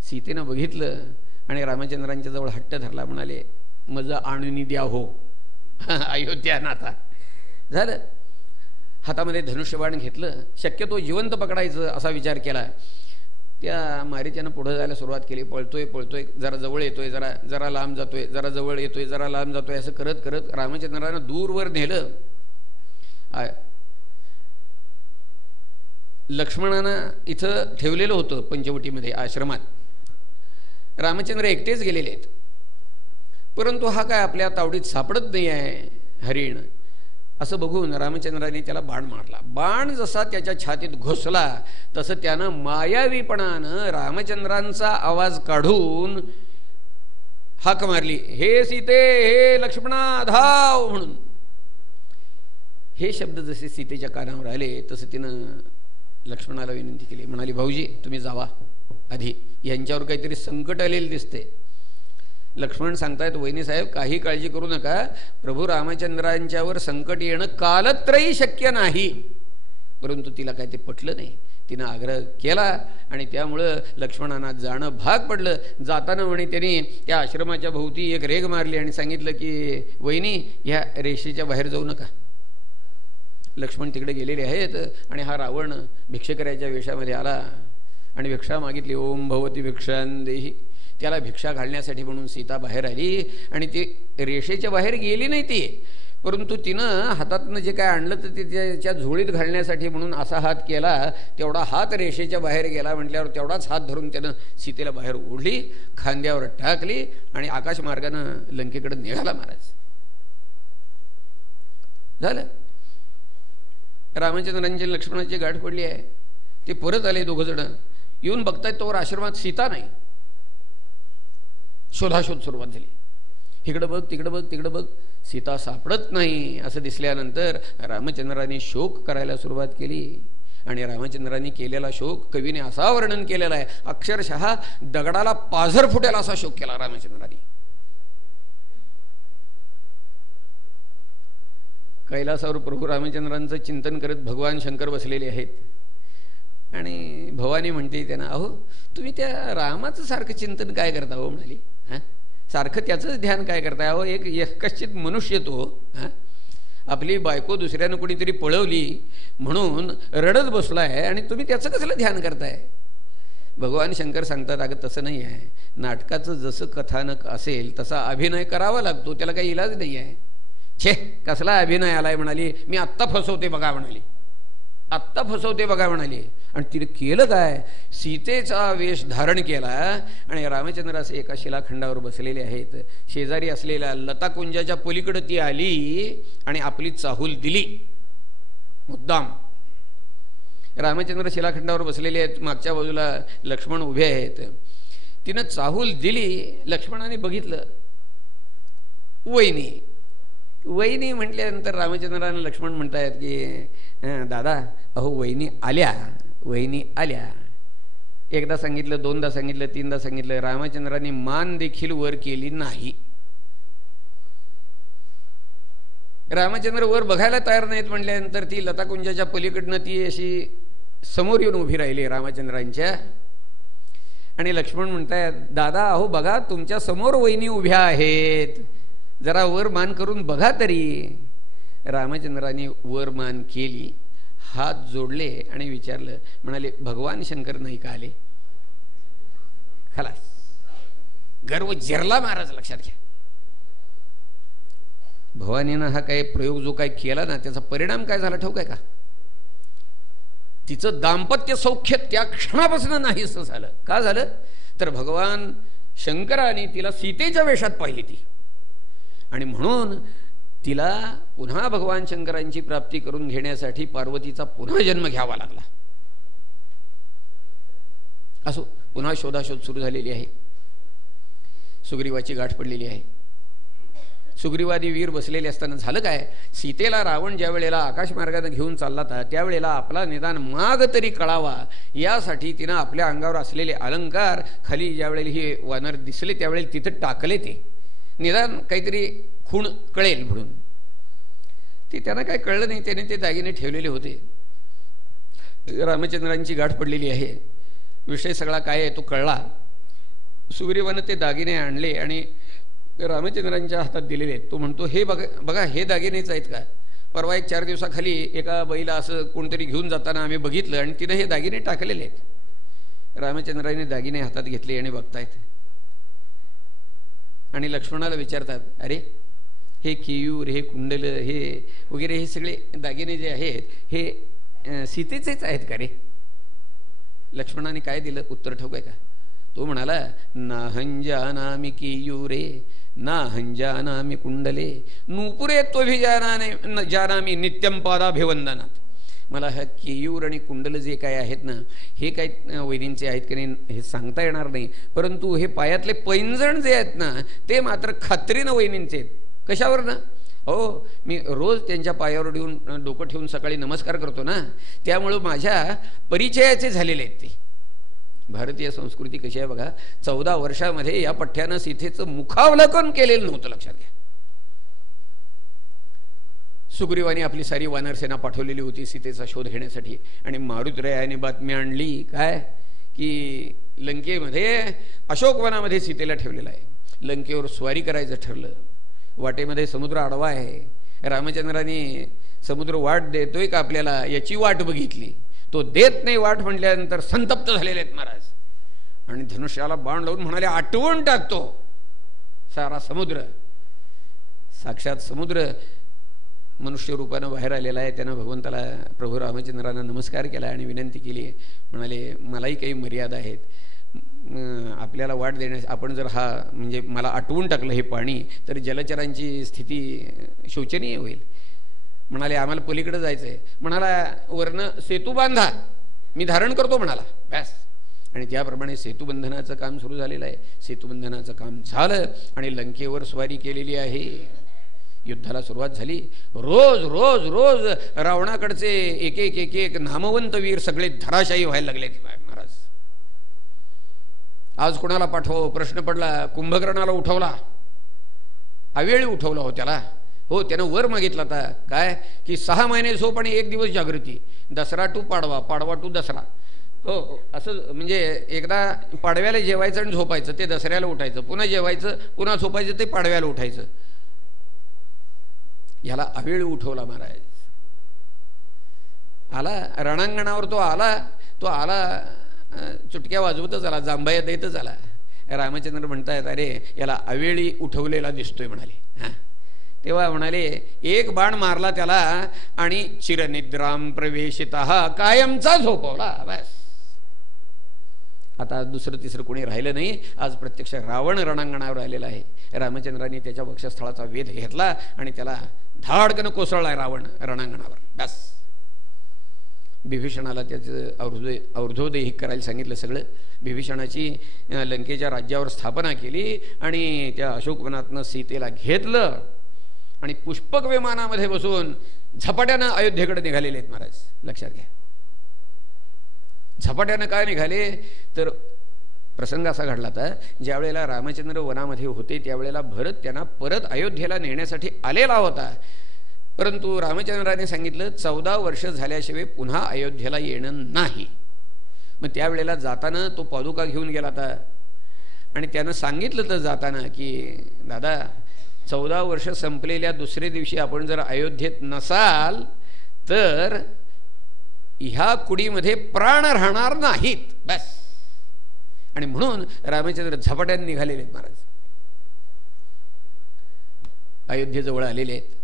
सीतेनं बघितलं आणि रामचंद्रांच्या जवळ हट्ट धरला. म्हणाले मज आणून द्या हो अयोध्या नाथा. झालं. हातामध्ये धनुष्यबाण घेतलं. शक्यतो जिवंत पकडायचं असा विचार केला. त्या मारीच्यानं पुढं जायला सुरुवात केली. पळतोय पळतोय, जरा जवळ येतोय, जरा लांब जातोय, जरा जवळ येतोय, जरा लांब जातोय, असं करत करत रामचंद्रानं दूरवर नेलं. लक्ष्मणानं इथं ठेवलेलं होतं पंचवटीमध्ये आश्रमात. रामचंद्र एकटेच गेलेले आहेत, परंतु हा काय आपल्या तावडीत सापडत नाही आहे हरिण. असं बघून रामचंद्राने त्याला बाण मारला. बाण जसा त्याच्या छातीत घुसला तसं त्यानं मायावीपणानं रामचंद्रांचा आवाज काढून हाक मारली, हे सीते, हे लक्ष्मणा, धाव म्हणून. हे शब्द जसे सीतेच्या कानावर आले तसं तिनं लक्ष्मणाला विनंती केली. म्हणाली भाऊजी तुम्ही जावा आधी, यांच्यावर काहीतरी संकट आलेलं दिसते. लक्ष्मण सांगतायत वहिनीसाहेब काही काळजी करू नका, प्रभू रामचंद्रांच्यावर संकट येणं कालत्रही शक्य नाही. परंतु तिला काय ते पटलं नाही. तिनं आग्रह केला आणि त्यामुळं लक्ष्मणांना जाणं भाग पडलं. जाताना म्हणे त्यांनी त्या आश्रमाच्या भोवती एक रेघ मारली आणि सांगितलं की वहिनी ह्या रेषेच्या बाहेर जाऊ नका. लक्ष्मण तिकडे गेलेले आहेत आणि हा रावण भिक्षेकऱ्याच्या वेशामध्ये आला आणि भिक्षा मागितली. ओम भवती भिक्षां देही. त्याला भिक्षा घालण्यासाठी म्हणून सीता बाहेर आली आणि ती रेषेच्या बाहेर गेली नाही ती, परंतु तिनं हातातनं जे काय आणलं तर ते त्याच्या झोळीत घालण्यासाठी म्हणून असा हात केला. तेवढा हात रेषेच्या बाहेर गेला म्हटल्यावर तेवढाच हात धरून त्यानं सीतेला बाहेर ओढली, खांद्यावर टाकली आणि आकाशमार्गानं लंकेकडे निघाला महाराज. झालं. रामचंद्रांची लक्ष्मणाची गाठ पडली आहे. ते परत आले दोघंजण. येऊन बघतायत तोवर आश्रमात सीता नाही. शोधाशोध सुरुवात झाली. इकडं बघ तिकडं बघ तिकडं बघ, सीता सापडत नाही असं दिसल्यानंतर रामचंद्रांनी शोक करायला सुरुवात केली. आणि रामचंद्रांनी केलेला शोक कवीने असा वर्णन केलेला आहे, अक्षरशः दगडाला पाझर फुटेल असा शोक केला रामचंद्रांनी. कैलासावर प्रभू रामचंद्रांचं चिंतन करत भगवान शंकर बसलेले आहेत आणि भवानी म्हणते त्यांना, अहो तुम्ही त्या रामाचं सारखं चिंतन काय करता हो म्हणाली. हां, सारखं त्याचंच ध्यान काय करताय. अहो एक एकश्चित मनुष्य तो, हां, आपली बायको दुसऱ्यानं कुणीतरी पळवली म्हणून रडत बसलाय आणि तुम्ही त्याचं कसलं ध्यान करताय. भगवान शंकर सांगतात, अगं तसं नाही आहे. नाटकाचं जसं कथानक असेल तसा अभिनय करावा लागतो, त्याला काही इलाज नाही आहे. छे कसला अभिनय आलाय म्हणाली. मी आत्ता फसवते बघा म्हणाली, आत्ता फसवते बघा म्हणाली. आणि तिने केलं काय, सीतेचा वेश धारण केला आणि रामचंद्र असे एका शिलाखंडावर बसलेले आहेत. शेजारी असलेल्या लताकुंजाच्या पलीकडे ती आली आणि आपली चाहूल दिली मुद्दाम. रामचंद्र शिलाखंडावर बसलेले आहेत, मागच्या बाजूला लक्ष्मण उभे आहेत. तिनं चाहूल दिली. लक्ष्मणाने बघितलं, वहिनी. वहिनी म्हटल्यानंतर रामचंद्राने लक्ष्मण म्हणतायत की दादा अहो वहिनी आल्या, वहिनी आल्या. एकदा सांगितलं, दोनदा सांगितलं, तीनदा सांगितलं. रामचंद्रांनी मान देखील वर केली नाही. रामचंद्र वर बघायला तयार नाहीत म्हटल्यानंतर ती लताकुंजाच्या पलीकडनं ती अशी समोर येऊन उभी राहिली रामचंद्रांच्या. आणि लक्ष्मण म्हणतायत, दादा अहो बघा तुमच्या समोर वहिनी उभ्या आहेत, जरा वर मान करून बघा तरी. रामचंद्रांनी वर मान केली, हात जोडले आणि विचारलं. म्हणाले, भगवान शंकर नाही का आले. खलास, गर्व जिरला महाराज. लक्षात घ्या, भवानीनं हा काही प्रयोग जो काय केला ना त्याचा परिणाम काय झाला ठाऊक आहे का? तिचं दाम्पत्य सौख्य त्या क्षणापासून नाहीसं झालं. का झालं तर भगवान शंकराने तिला सीतेच्या वेशात पाहिली ती, आणि म्हणून तिला पुन्हा भगवान शंकरांची प्राप्ती करून घेण्यासाठी पार्वतीचा पुन्हा जन्म घ्यावा लागला. असो, पुन्हा शोधाशोध सुरू झालेली आहे. सुग्रीवाची गाठ पडलेली आहे. सुग्रीवादी वीर बसलेले असताना झालं काय, सीतेला रावण ज्या वेळेला आकाशमार्गाने घेऊन चालला होता त्यावेळेला आपला निदान माग तरी कळावा यासाठी तिनं आपल्या अंगावर असलेले अलंकार खाली ज्यावेळेला ही वानर दिसले त्यावेळेला तिथं टाकले, ते निदान काहीतरी खूण कळेल म्हणून. ते त्यांना काय कळलं नाही, त्याने ते दागिने ठेवलेले होते. रामचंद्रांची गाठ पडलेली आहे, विषय सगळा काय आहे तो कळला. सुग्रीवानं ते दागिने आणले आणि रामचंद्रांच्या हातात दिलेले आहेत. तो म्हणतो, हे बघा हे दागिनेच आहेत का? परवा एक 4 दिवसाखाली एका बाईला असं कोणतरी घेऊन जाताना आम्ही बघितलं आणि तिनं हे दागिने टाकलेले आहेत. रामचंद्राने दागिने हातात घेतले आणि बघतायत आणि लक्ष्मणाला विचारतात, अरे हे केयूर, हे कुंडल, हे वगैरे हे सगळे दागिने जे आहेत हे सीतेचेच आहेत का रे? लक्ष्मणाने काय दिलं उत्तर ठाऊक आहे का? तो म्हणाला, नाहंजानामि केयूरे नाहंजानामि कुंडले नूपुरे त्वभिजानामि नित्यं पादाभिवंदनात. मला हा केयूर आणि कुंडल जे काय आहेत ना हे काय वैदींचे आहेत की नाही हे सांगता येणार नाही, परंतु हे पायातले पैंजण जे आहेत ना ते मात्र खात्रीनं वैदींचे आहेत. कशावर ना? हो, मी रोज त्यांच्या पायावर येऊन डोकं ठेवून सकाळी नमस्कार करतो ना, त्यामुळं माझ्या परिचयाचे झालेले आहेत ते. भारतीय संस्कृती कशी आहे बघा. 14 वर्षामध्ये या पठ्ठ्यानं सीतेचं मुखावलोकन केलेलं नव्हतं, लक्षात घ्या. सुग्रीवाने आपली सारी वानरसेना पाठवलेली होती सीतेचा शोध घेण्यासाठी, आणि मारुतरायाने बातमी आणली काय की लंकेमध्ये अशोकवनामध्ये सीतेला ठेवलेलं आहे. लंकेवर स्वारी करायचं ठरलं. वाटेमध्ये समुद्र आडवा आहे. रामचंद्राने समुद्र वाट देतोय का आपल्याला याची वाट बघितली. तो देत नाही वाट म्हटल्यानंतर संतप्त झालेले आहेत महाराज, आणि धनुष्याला बाण लावून म्हणाले, आटवून टाकतो सारा समुद्र. साक्षात समुद्र मनुष्य रूपानं बाहेर आलेला आहे. त्यानं भगवंताला प्रभू रामचंद्रांना नमस्कार केला आणि विनंती केली. म्हणाले, मलाही काही मर्यादा आहेत, आपल्याला वाट देण्यास आपण जर हा म्हणजे मला आटवून टाकलं हे पाणी तर जलचरांची स्थिती शोचनीय होईल. म्हणाले, आम्हाला पलीकडे जायचं आहे. म्हणाला, वरनं सेतू बांधा, मी धारण करतो म्हणाला. बस, आणि त्याप्रमाणे सेतुबंधनाचं काम सुरू झालेलं आहे. सेतुबंधनाचं काम झालं आणि लंकेवर स्वारी केलेली आहे. युद्धाला सुरुवात झाली. रोज रोज रोज रावणाकडचे एक एक एक एक नामवंत वीर सगळे धराशायी व्हायला लागले महाराज. आज कोणाला पाठव प्रश्न पडला. कुंभकर्णाला उठवला, अवेळी उठवला हो त्याला. हो, त्यानं वर मागितला होता काय की 6 महिने झोप आणि 1 दिवस जागृती. Dussehra to Padwa, Padwa to Dussehra. हो, असं म्हणजे एकदा पाडव्याला जेवायचं आणि झोपायचं, ते दसऱ्याला उठायचं, पुन्हा जेवायचं पुन्हा झोपायचं, ते पाडव्याला उठायचं. ह्याला अवेळी उठवला महाराज. आला रणांगणावर, तो आला चुटक्या वाजवतच आला, जांभया देतच आला. रामचंद्र म्हणतायत, अरे याला अवेळी उठवलेला दिसतोय म्हणाले. हां, तेव्हा म्हणाले, एक बाण मारला त्याला आणि चिरनिद्राम प्रवेशितः कायमचा झोपवला. बस, आता दुसरं तिसरं कोणी राहिलं नाही. आज प्रत्यक्ष रावण रणांगणावर आलेला आहे. रामचंद्रांनी त्याच्या वक्षस्थळाचा वेध घेतला आणि त्याला धाडकन कोसळलाय रावण रणांगणावर. बस, विभीषणाला त्याचं और्ध्वदेही करायला सांगितलं सगळं. विभीषणाची लंकेच्या राज्यावर स्थापना केली आणि त्या अशोकवनातनं सीतेला घेतलं आणि पुष्पक विमानामध्ये बसून झपाट्यानं अयोध्येकडे निघालेले आहेत महाराज. लक्षात घ्या, झपाट्यानं काय निघाले तर प्रसंग असा घडला होता, ज्या वेळेला रामचंद्र वनामध्ये होते त्यावेळेला भरत त्यांना परत अयोध्येला नेण्यासाठी आलेला होता. परंतु रामचंद्राने सांगितलं 14 वर्ष झाल्याशिवाय पुन्हा अयोध्येला येणं नाही. मग त्यावेळेला जाताना तो पादुका घेऊन गेला होता आणि त्यानं सांगितलं तर जाताना की दादा 14 वर्ष संपलेल्या दुसऱ्या दिवशी आपण जर अयोध्येत नसाल तर ह्या कुडीमध्ये प्राण राहणार नाहीत. बस, आणि म्हणून रामचंद्र झपाट्याने निघालेले महाराज. अयोध्येजवळ आलेले आहेत.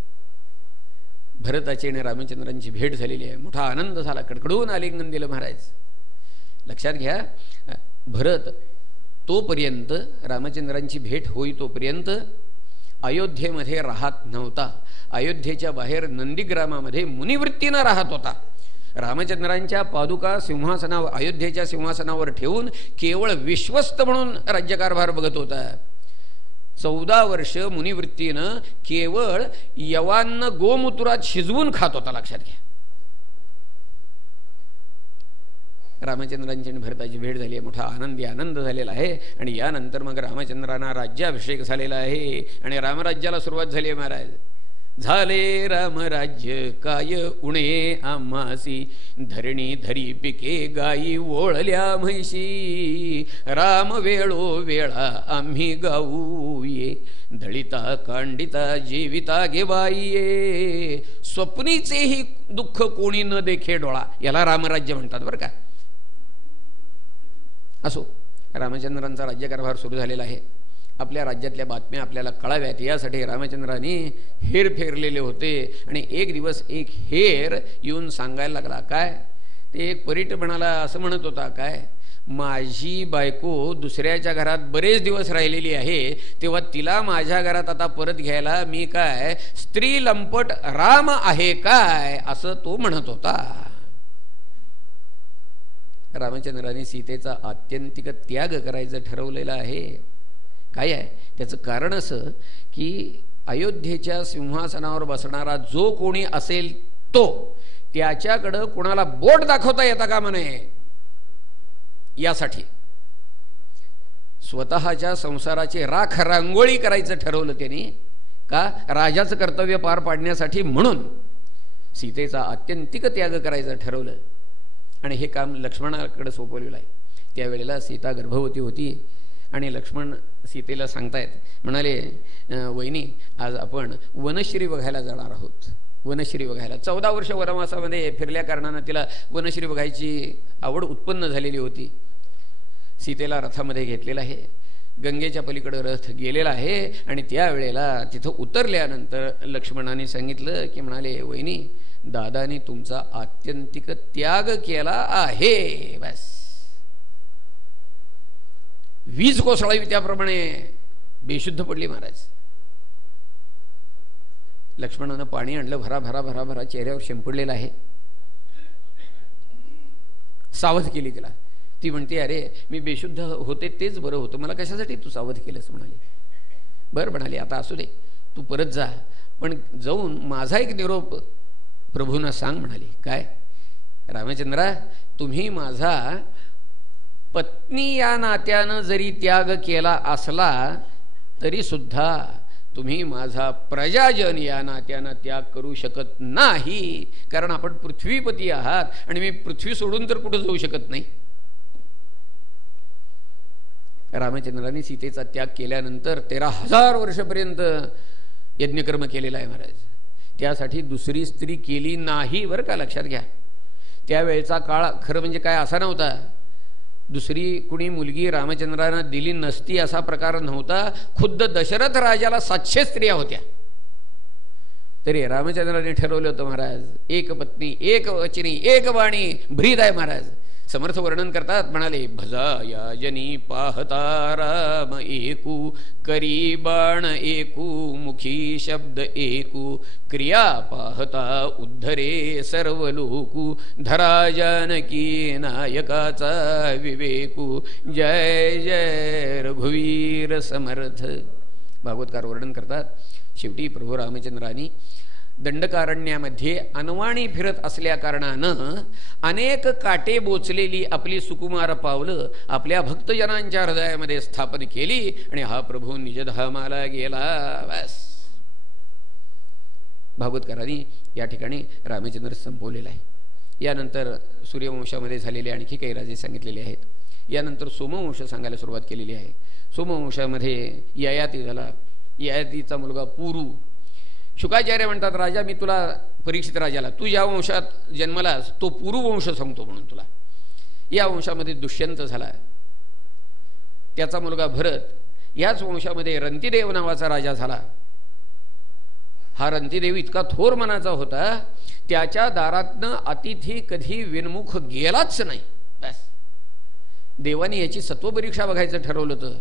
भरताची आणि रामचंद्रांची भेट झालेली आहे. मोठा आनंद झाला. कडकडून आलिंगन दिलं महाराज. लक्षात घ्या, भरत तोपर्यंत रामचंद्रांची भेट होई तोपर्यंत अयोध्येमध्ये राहत नव्हता. अयोध्येच्या बाहेर नंदीग्रामामध्ये मुनिवृत्तीनं राहत होता. रामचंद्रांच्या पादुका सिंहासनावर, अयोध्येच्या सिंहासनावर ठेवून केवळ विश्वस्त म्हणून राज्यकारभार बघत होता. 14 वर्ष मुनिवृत्तीनं केवळ यवांना गोमूत्रात शिजवून खात होता. लक्षात घ्या. रामचंद्रांची आणि भरताची भेट झाली आहे. मोठा आनंद झालेला आहे. आणि यानंतर मग रामचंद्रांना राज्याभिषेक झालेला आहे आणि रामराज्याला सुरुवात झाली आहे महाराज. झाले रामराज्य काय उणे आम्हासी, धरणी धरी पिके गाई ओळल्या म्हैशी, राम वेळो वेळा आम्ही गाऊ ये, दळिता कांडिता जीविता घेवाई, स्वप्नीचेही दुःख कोणी न देखे डोळा. याला रामराज्य म्हणतात बरं का. असो, रामचंद्रांचा राज्यकारभार सुरू झालेला आहे. आपल्या राज्यातल्या बातम्या आपल्याला कळाव्यात यासाठी रामचंद्रांनी हेर फेरलेले होते. आणि एक दिवस एक हेर येऊन सांगायला लागला. काय ते एक परीट म्हणाला, असं म्हणत होता, काय माझी बायको दुसऱ्याच्या घरात बरेच दिवस राहिलेली आहे, तेव्हा तिला माझ्या घरात आता परत घ्यायला मी काय स्त्री लंपट राम आहे काय, असं तो म्हणत होता. रामचंद्रांनी सीतेचा आत्यंतिक त्याग करायचं ठरवलेलं आहे. काय आहे त्याचं कारण? असं की अयोध्येच्या सिंहासनावर बसणारा जो कोणी असेल तो त्याच्याकडं कोणाला बोट दाखवता येता कामा नये, यासाठी स्वतःच्या संसाराची राख रांगोळी करायचं ठरवलं त्यांनी. का? राजाचं कर्तव्य पार पाडण्यासाठी म्हणून सीतेचा आत्यंतिक त्याग करायचं ठरवलं. आणि हे काम लक्ष्मणाकडे सोपवलेलं आहे. त्यावेळेला सीता गर्भवती होती आणि लक्ष्मण सीतेला सांगतायत, म्हणाले, वहिनी आज आपण वनश्री बघायला जाणार आहोत. वनश्री बघायला 14 वर्ष वनवासामध्ये फिरल्या कारणानं तिला वनश्री बघायची आवड उत्पन्न झालेली होती. सीतेला रथामध्ये घेतलेला आहे, गंगेच्या पलीकडे रथ गेलेला आहे. आणि त्यावेळेला तिथं उतरल्यानंतर लक्ष्मणाने सांगितलं की, म्हणाले, वहिनी दादानी तुमचा आत्यंतिक त्याग केला आहे. बस वीज कोसळावी त्याप्रमाणे बेशुद्ध पडली महाराज. लक्ष्मणानं पाणी आणलं, भरा भरा भरा भरा चेहऱ्यावर शिंपडलेला आहे. सावध केली तिला. ती म्हणते, अरे मी बेशुद्ध होते तेच बरं होतं, मला कशासाठी तू सावध केलंस? म्हणाले, बरं म्हणाले, आता असू दे, तू परत जा, पण जाऊन माझा एक निरोप प्रभूंना सांग. म्हणाले, काय? रामचंद्रा, तुम्ही माझा पत्नी या नात्यानं जरी त्याग केला असला तरी सुद्धा तुम्ही माझा प्रजाजन या नात्यानं त्याग करू शकत नाही. कारण आपण पृथ्वीपती आहात आणि मी पृथ्वी सोडून तर कुठं जाऊ शकत नाही. रामचंद्रांनी सीतेचा त्याग केल्यानंतर 13,000 वर्षपर्यंत यज्ञकर्म केलेला आहे महाराज. त्यासाठी दुसरी स्त्री केली नाही बरं का, लक्षात घ्या. त्यावेळेचा काळ खरं म्हणजे काय असा नव्हता. दुसरी कुणी मुलगी रामचंद्रांना दिली नसती असा प्रकार नव्हता. खुद्द दशरथ राजाला 700 स्त्रिया होत्या. तरी रामचंद्रांनी ठरवलं होतं महाराज, एक पत्नी, एक वचनी, एक वाणी ब्रीद आहे महाराज. समर्थ वर्णन करतात, म्हणाले, भजा या जनी पाहता राम एकू, करी बाण एकू, मुखी शब्द एकू, क्रिया पाहता उद्धरे सर्व लोकू, धरा जानकी नायकाचा विवेकू, जय जय रघुवीर समर्थ. भागवतकार वर्णन करतात, शेवटी प्रभू रामचंद्रांनी दंडकारण्यामध्ये अनवाणी फिरत असल्या कारणानं अनेक काटे बोचलेली आपली सुकुमार पावलं आपल्या भक्तजनांच्या हृदयामध्ये स्थापन केली आणि हा प्रभू निजधामाला गेला. बस भागवतकारांनी या ठिकाणी रामचंद्र संपवलेला आहे. यानंतर सूर्यवंशामध्ये झालेले आणखी काही राजे सांगितलेले आहेत. यानंतर सोमवंश सांगायला सुरुवात केलेली आहे. सोमवंशामध्ये ययाती झाला. ययातीचा मुलगा पुरू. शुकाचार्य म्हणतात, राजा मी तुला परीक्षित राजाला, तू ज्या वंशात जन्मलास तो पुरुवंश सांगतो म्हणून तुला. या वंशामध्ये दुष्यंत झाला, त्याचा मुलगा भरत. याच वंशामध्ये रंतिदेव नावाचा राजा झाला. हा रंतीदेव इतका थोर मनाचा होता, त्याच्या दारातनं अतिथी कधी विनमुख गेलाच नाही. बस देवाने याची सत्वपरीक्षा बघायचं ठरवलं होतं.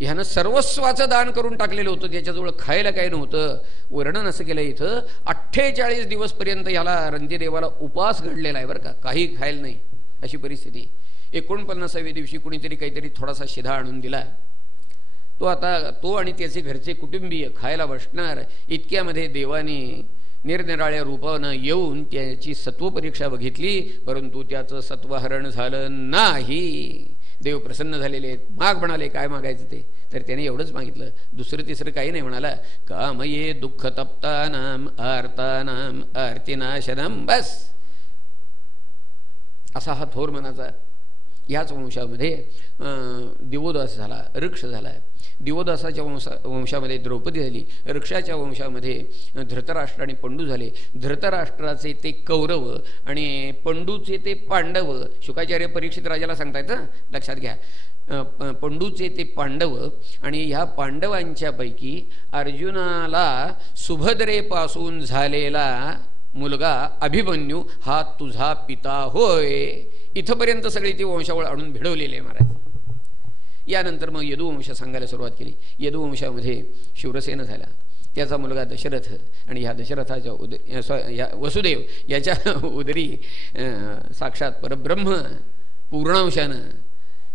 ह्यानं सर्वस्वाचं दान करून टाकलेलं होतं, त्याच्याजवळ खायला काही नव्हतं. वर्णन असं केलं इथं 48 दिवसपर्यंत ह्याला रंतीदेवाला उपास घडलेला आहे बरं का, काही खायला नाही अशी परिस्थिती. 49व्या दिवशी कुणीतरी काहीतरी थोडासा शिधा आणून दिला. तो आता तो आणि त्याचे घरचे कुटुंबीय खायला बसणार इतक्यामध्ये देवाने निरनिराळ्या रूपानं येऊन त्याची सत्वपरीक्षा बघितली, परंतु त्याचं सत्वहरण झालं नाही. देव प्रसन्न झालेले आहेत. माग म्हणाले, काय मागायचं ते? तर त्याने एवढंच मागितलं, दुसरं तिसरं काही नाही. म्हणाला, कामये दुःख तप्तानाम आर्तानाम आर्तिनाशनम. बस असा हा थोर मनाचा. याच वंशामध्ये दिवोदास झाला, ऋक्ष झाला. दिवोदासाच्या वंशामध्ये द्रौपदी झाली. ऋक्षाच्या वंशामध्ये धृतराष्ट्र आणि पंडू झाले. धृतराष्ट्राचे ते कौरव आणि पंडूचे ते पांडव. शुकाचार्य परीक्षित राजाला सांगतायत, लक्षात घ्या. पंडूचे ते पांडव आणि ह्या पांडवांच्यापैकी अर्जुनाला सुभद्रेपासून झालेला मुलगा अभिमन्यू हा तुझा पिता होय. इथंपर्यंत सगळी ती वंशावळ आणून भिडवलेली आहे महाराज. यानंतर मग यदुवंश सांगायला सुरुवात केली. यदुवंशामध्ये शूरसेन झाला, त्याचा मुलगा दशरथ, आणि ह्या दशरथाच्या वसुदेव याच्या उदरी साक्षात परब्रह्म पूर्णांशानं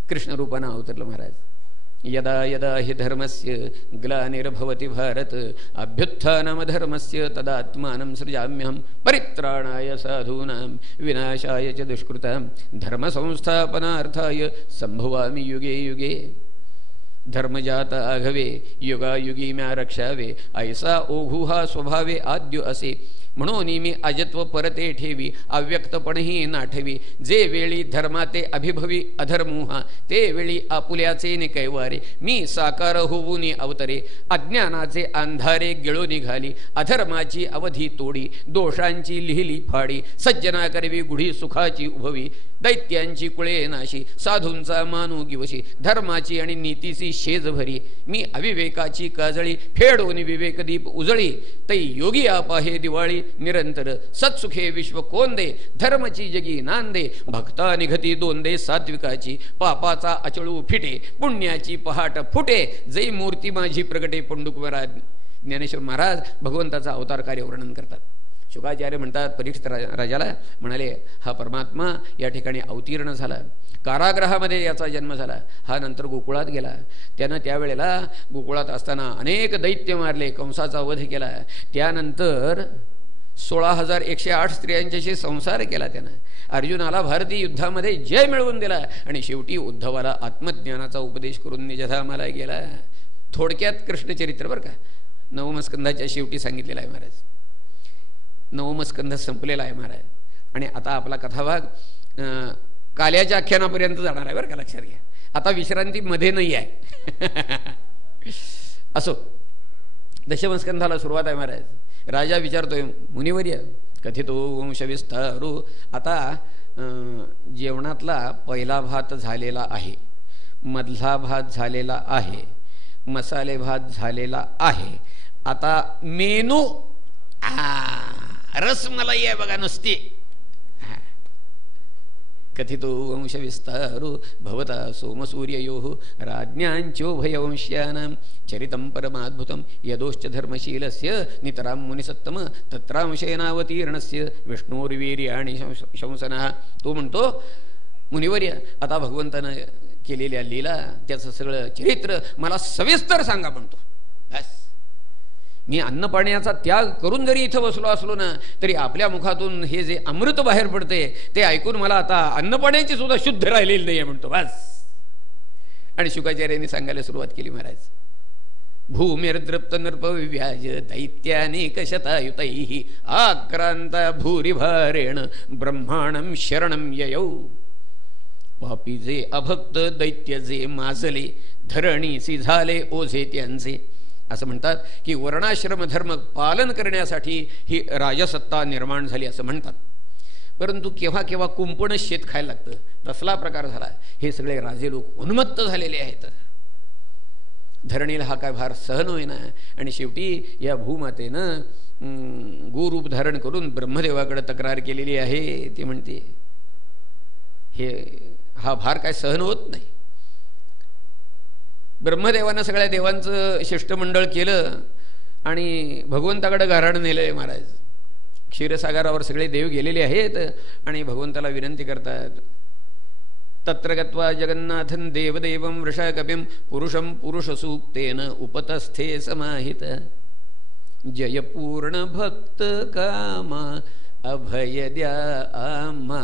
कृष्णरूपानं अवतरलं महाराज. यदा यदा हि धर्मस्य ग्लानिर्भवति भारत अभ्युत्थानमधर्मस्य तदात्मानं सृजाम्यहं परित्राणाय साधूनां विनाशाय च दुष्कृतां धर्मसंस्थापनार्थाय संभवामि युगे युगे. धर्मजात आघवे युगायुगी म्या रक्षावे ऐसा ओघू हा स्वभावे आद्य असे. म्हणून मी अजत्व परते ठेवी अव्यक्तपणही नाठवी. जे वेळी धर्माते अभिभवी अधर्मोहा ते वेळी आपुल्याचे निकैवारे. मी साकार होऊन अवतरे अज्ञानाचे अंधारे गिळो निघाली. अधर्माची अवधी तोडी दोषांची लिहिली फाडी. सज्जना करवी गुढी सुखाची उभवी दैत्यांची कुळे नाशी साधूंचा मानू गिवशी. धर्माची आणि नीतीची शेज भरी मी अविवेकाची काजळी फेडोनी विवेकदीप उजळी. तै योगी आपाहे दिवाळी निरंतर सत्सुखे विश्व कोंदे. धर्मची जगी नांदे भक्ता निघती दोंदे सात्विकाची. पापाचा अचळू फिटे पुण्याची पहाट फुटे. जै मूर्ती माझी प्रगटे पंडुकवरा. ज्ञानेश्वर महाराज भगवंताचा अवतार कार्य वर्णन करतात. शुकाचार्य म्हणतात परीक्षित राजाला म्हणाले, हा परमात्मा या ठिकाणी अवतीर्ण झाला. कारागृहामध्ये याचा जन्म झाला. हा नंतर गोकुळात गेला. त्यानं त्यावेळेला गोकुळात असताना अनेक दैत्य मारले, कंसाचा वध केला. त्यानंतर 16,108 स्त्रियांच्याशी संसार केला त्यानं. अर्जुनाला भारतीय युद्धामध्ये जय मिळवून दिला आणि शेवटी उद्धवाला आत्मज्ञानाचा उपदेश करून निजधामाला गेला. थोडक्यात कृष्णचरित्र बरं का, नवमस्कंधाच्या शेवटी सांगितलेला आहे महाराज. नवमस्कंध संपलेला आहे महाराज. आणि आता आपला कथाभाग काल्याच्या आख्यानापर्यंत जाणार आहे बरं का, लक्षात घ्या. आता विश्रांती मध्ये नाही आहे. असो, दशमस्कंधाला सुरुवात आहे महाराज. राजा विचारतोय, मुनिवर्य कथितो वंशविस्तारू. आता जेवणातला पहिला भात झालेला आहे, मधला भात झालेला आहे, मसाले भात झालेला आहे. आता मेनू रसमलाई आहे बघा नुसती. कथितो वंशविस्तारो भवता सोमसूर्ययोः राज्ञांचोभयवंश्यानां चरितं परमाद्भुतं यदोश्च धर्मशीलस्य नितरां मुनिसत्तम तत्रांशेनावतीर्णस्य विष्णोर्वीर्याणि शंसनः. तो म्हणतो, मुनिवर्य आता भगवंतानं केलेल्या लीला त्याचं सगळं चरित्र मला सविस्तर सांगा म्हणतो. बस मी अन्नपाण्याचा त्याग करून जरी इथं बसलो असलो ना तरी आपल्या मुखातून हे जे अमृत बाहेर पडते ते ऐकून मला आता अन्नपाण्याची सुद्धा शुद्ध राहिलेली नाही आहे म्हणतो. बस. आणि शुकाचार्यांनी सांगायला सुरुवात केली महाराज. भूमिर्दृप्त नृपव्याज दैत्यानेक शतायुतैः आक्रांत भूरिभारेण ब्रह्माणं शरणं ययौ. पापी जे अभक्त दैत्य जे माजले धरणीसी झाले ओझे त्यांचे. असं म्हणतात की वर्णाश्रम धर्म पालन करण्यासाठी ही राजसत्ता निर्माण झाली असं म्हणतात. परंतु केव्हा केव्हा कुंपण शेत खायला लागतं, तसला प्रकार झाला. हे सगळे राजे लोक उन्मत्त झालेले आहेत. धरणीला हा काय भार सहन होईना. आणि शेवटी या भूमातेनं गोरूप धारण करून ब्रह्मदेवाकडे तक्रार केलेली आहे. ती म्हणते हा भार काय सहन होत नाही. ब्रह्मदेवानं सगळ्या देवांचं शिष्टमंडळ केलं आणि भगवंताकडे गाऱ्हाण नेलंय महाराज. क्षीरसागरावर सगळे देव गेलेले आहेत आणि भगवंताला विनंती करतात. तत्र गत्वा जगन्नाथं देवदेवं वृषकपिं पुरुषं पुरुषसूक्तेन उपतस्थे समाहित. जय पूर्ण भक्त कामा अभय द्या आम्हा.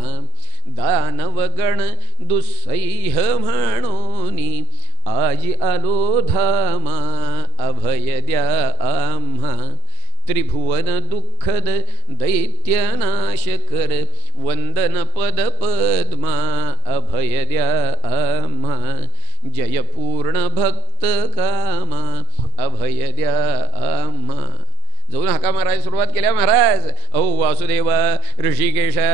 दानवगण दुस्सह्य म्हणोनी आजी आलो धामा. अभय द्या आम्हा. त्रिभुवन दुःखद दैत्यनाश कर वंदन पद पद्मा. अभय द्या आम्हा. जय पूर्ण भक्त कामा अभय द्या आम्हा. जाऊन हाका मारायला सुरुवात केल्या महाराज. अहो वासुदेवा ऋषिकेशा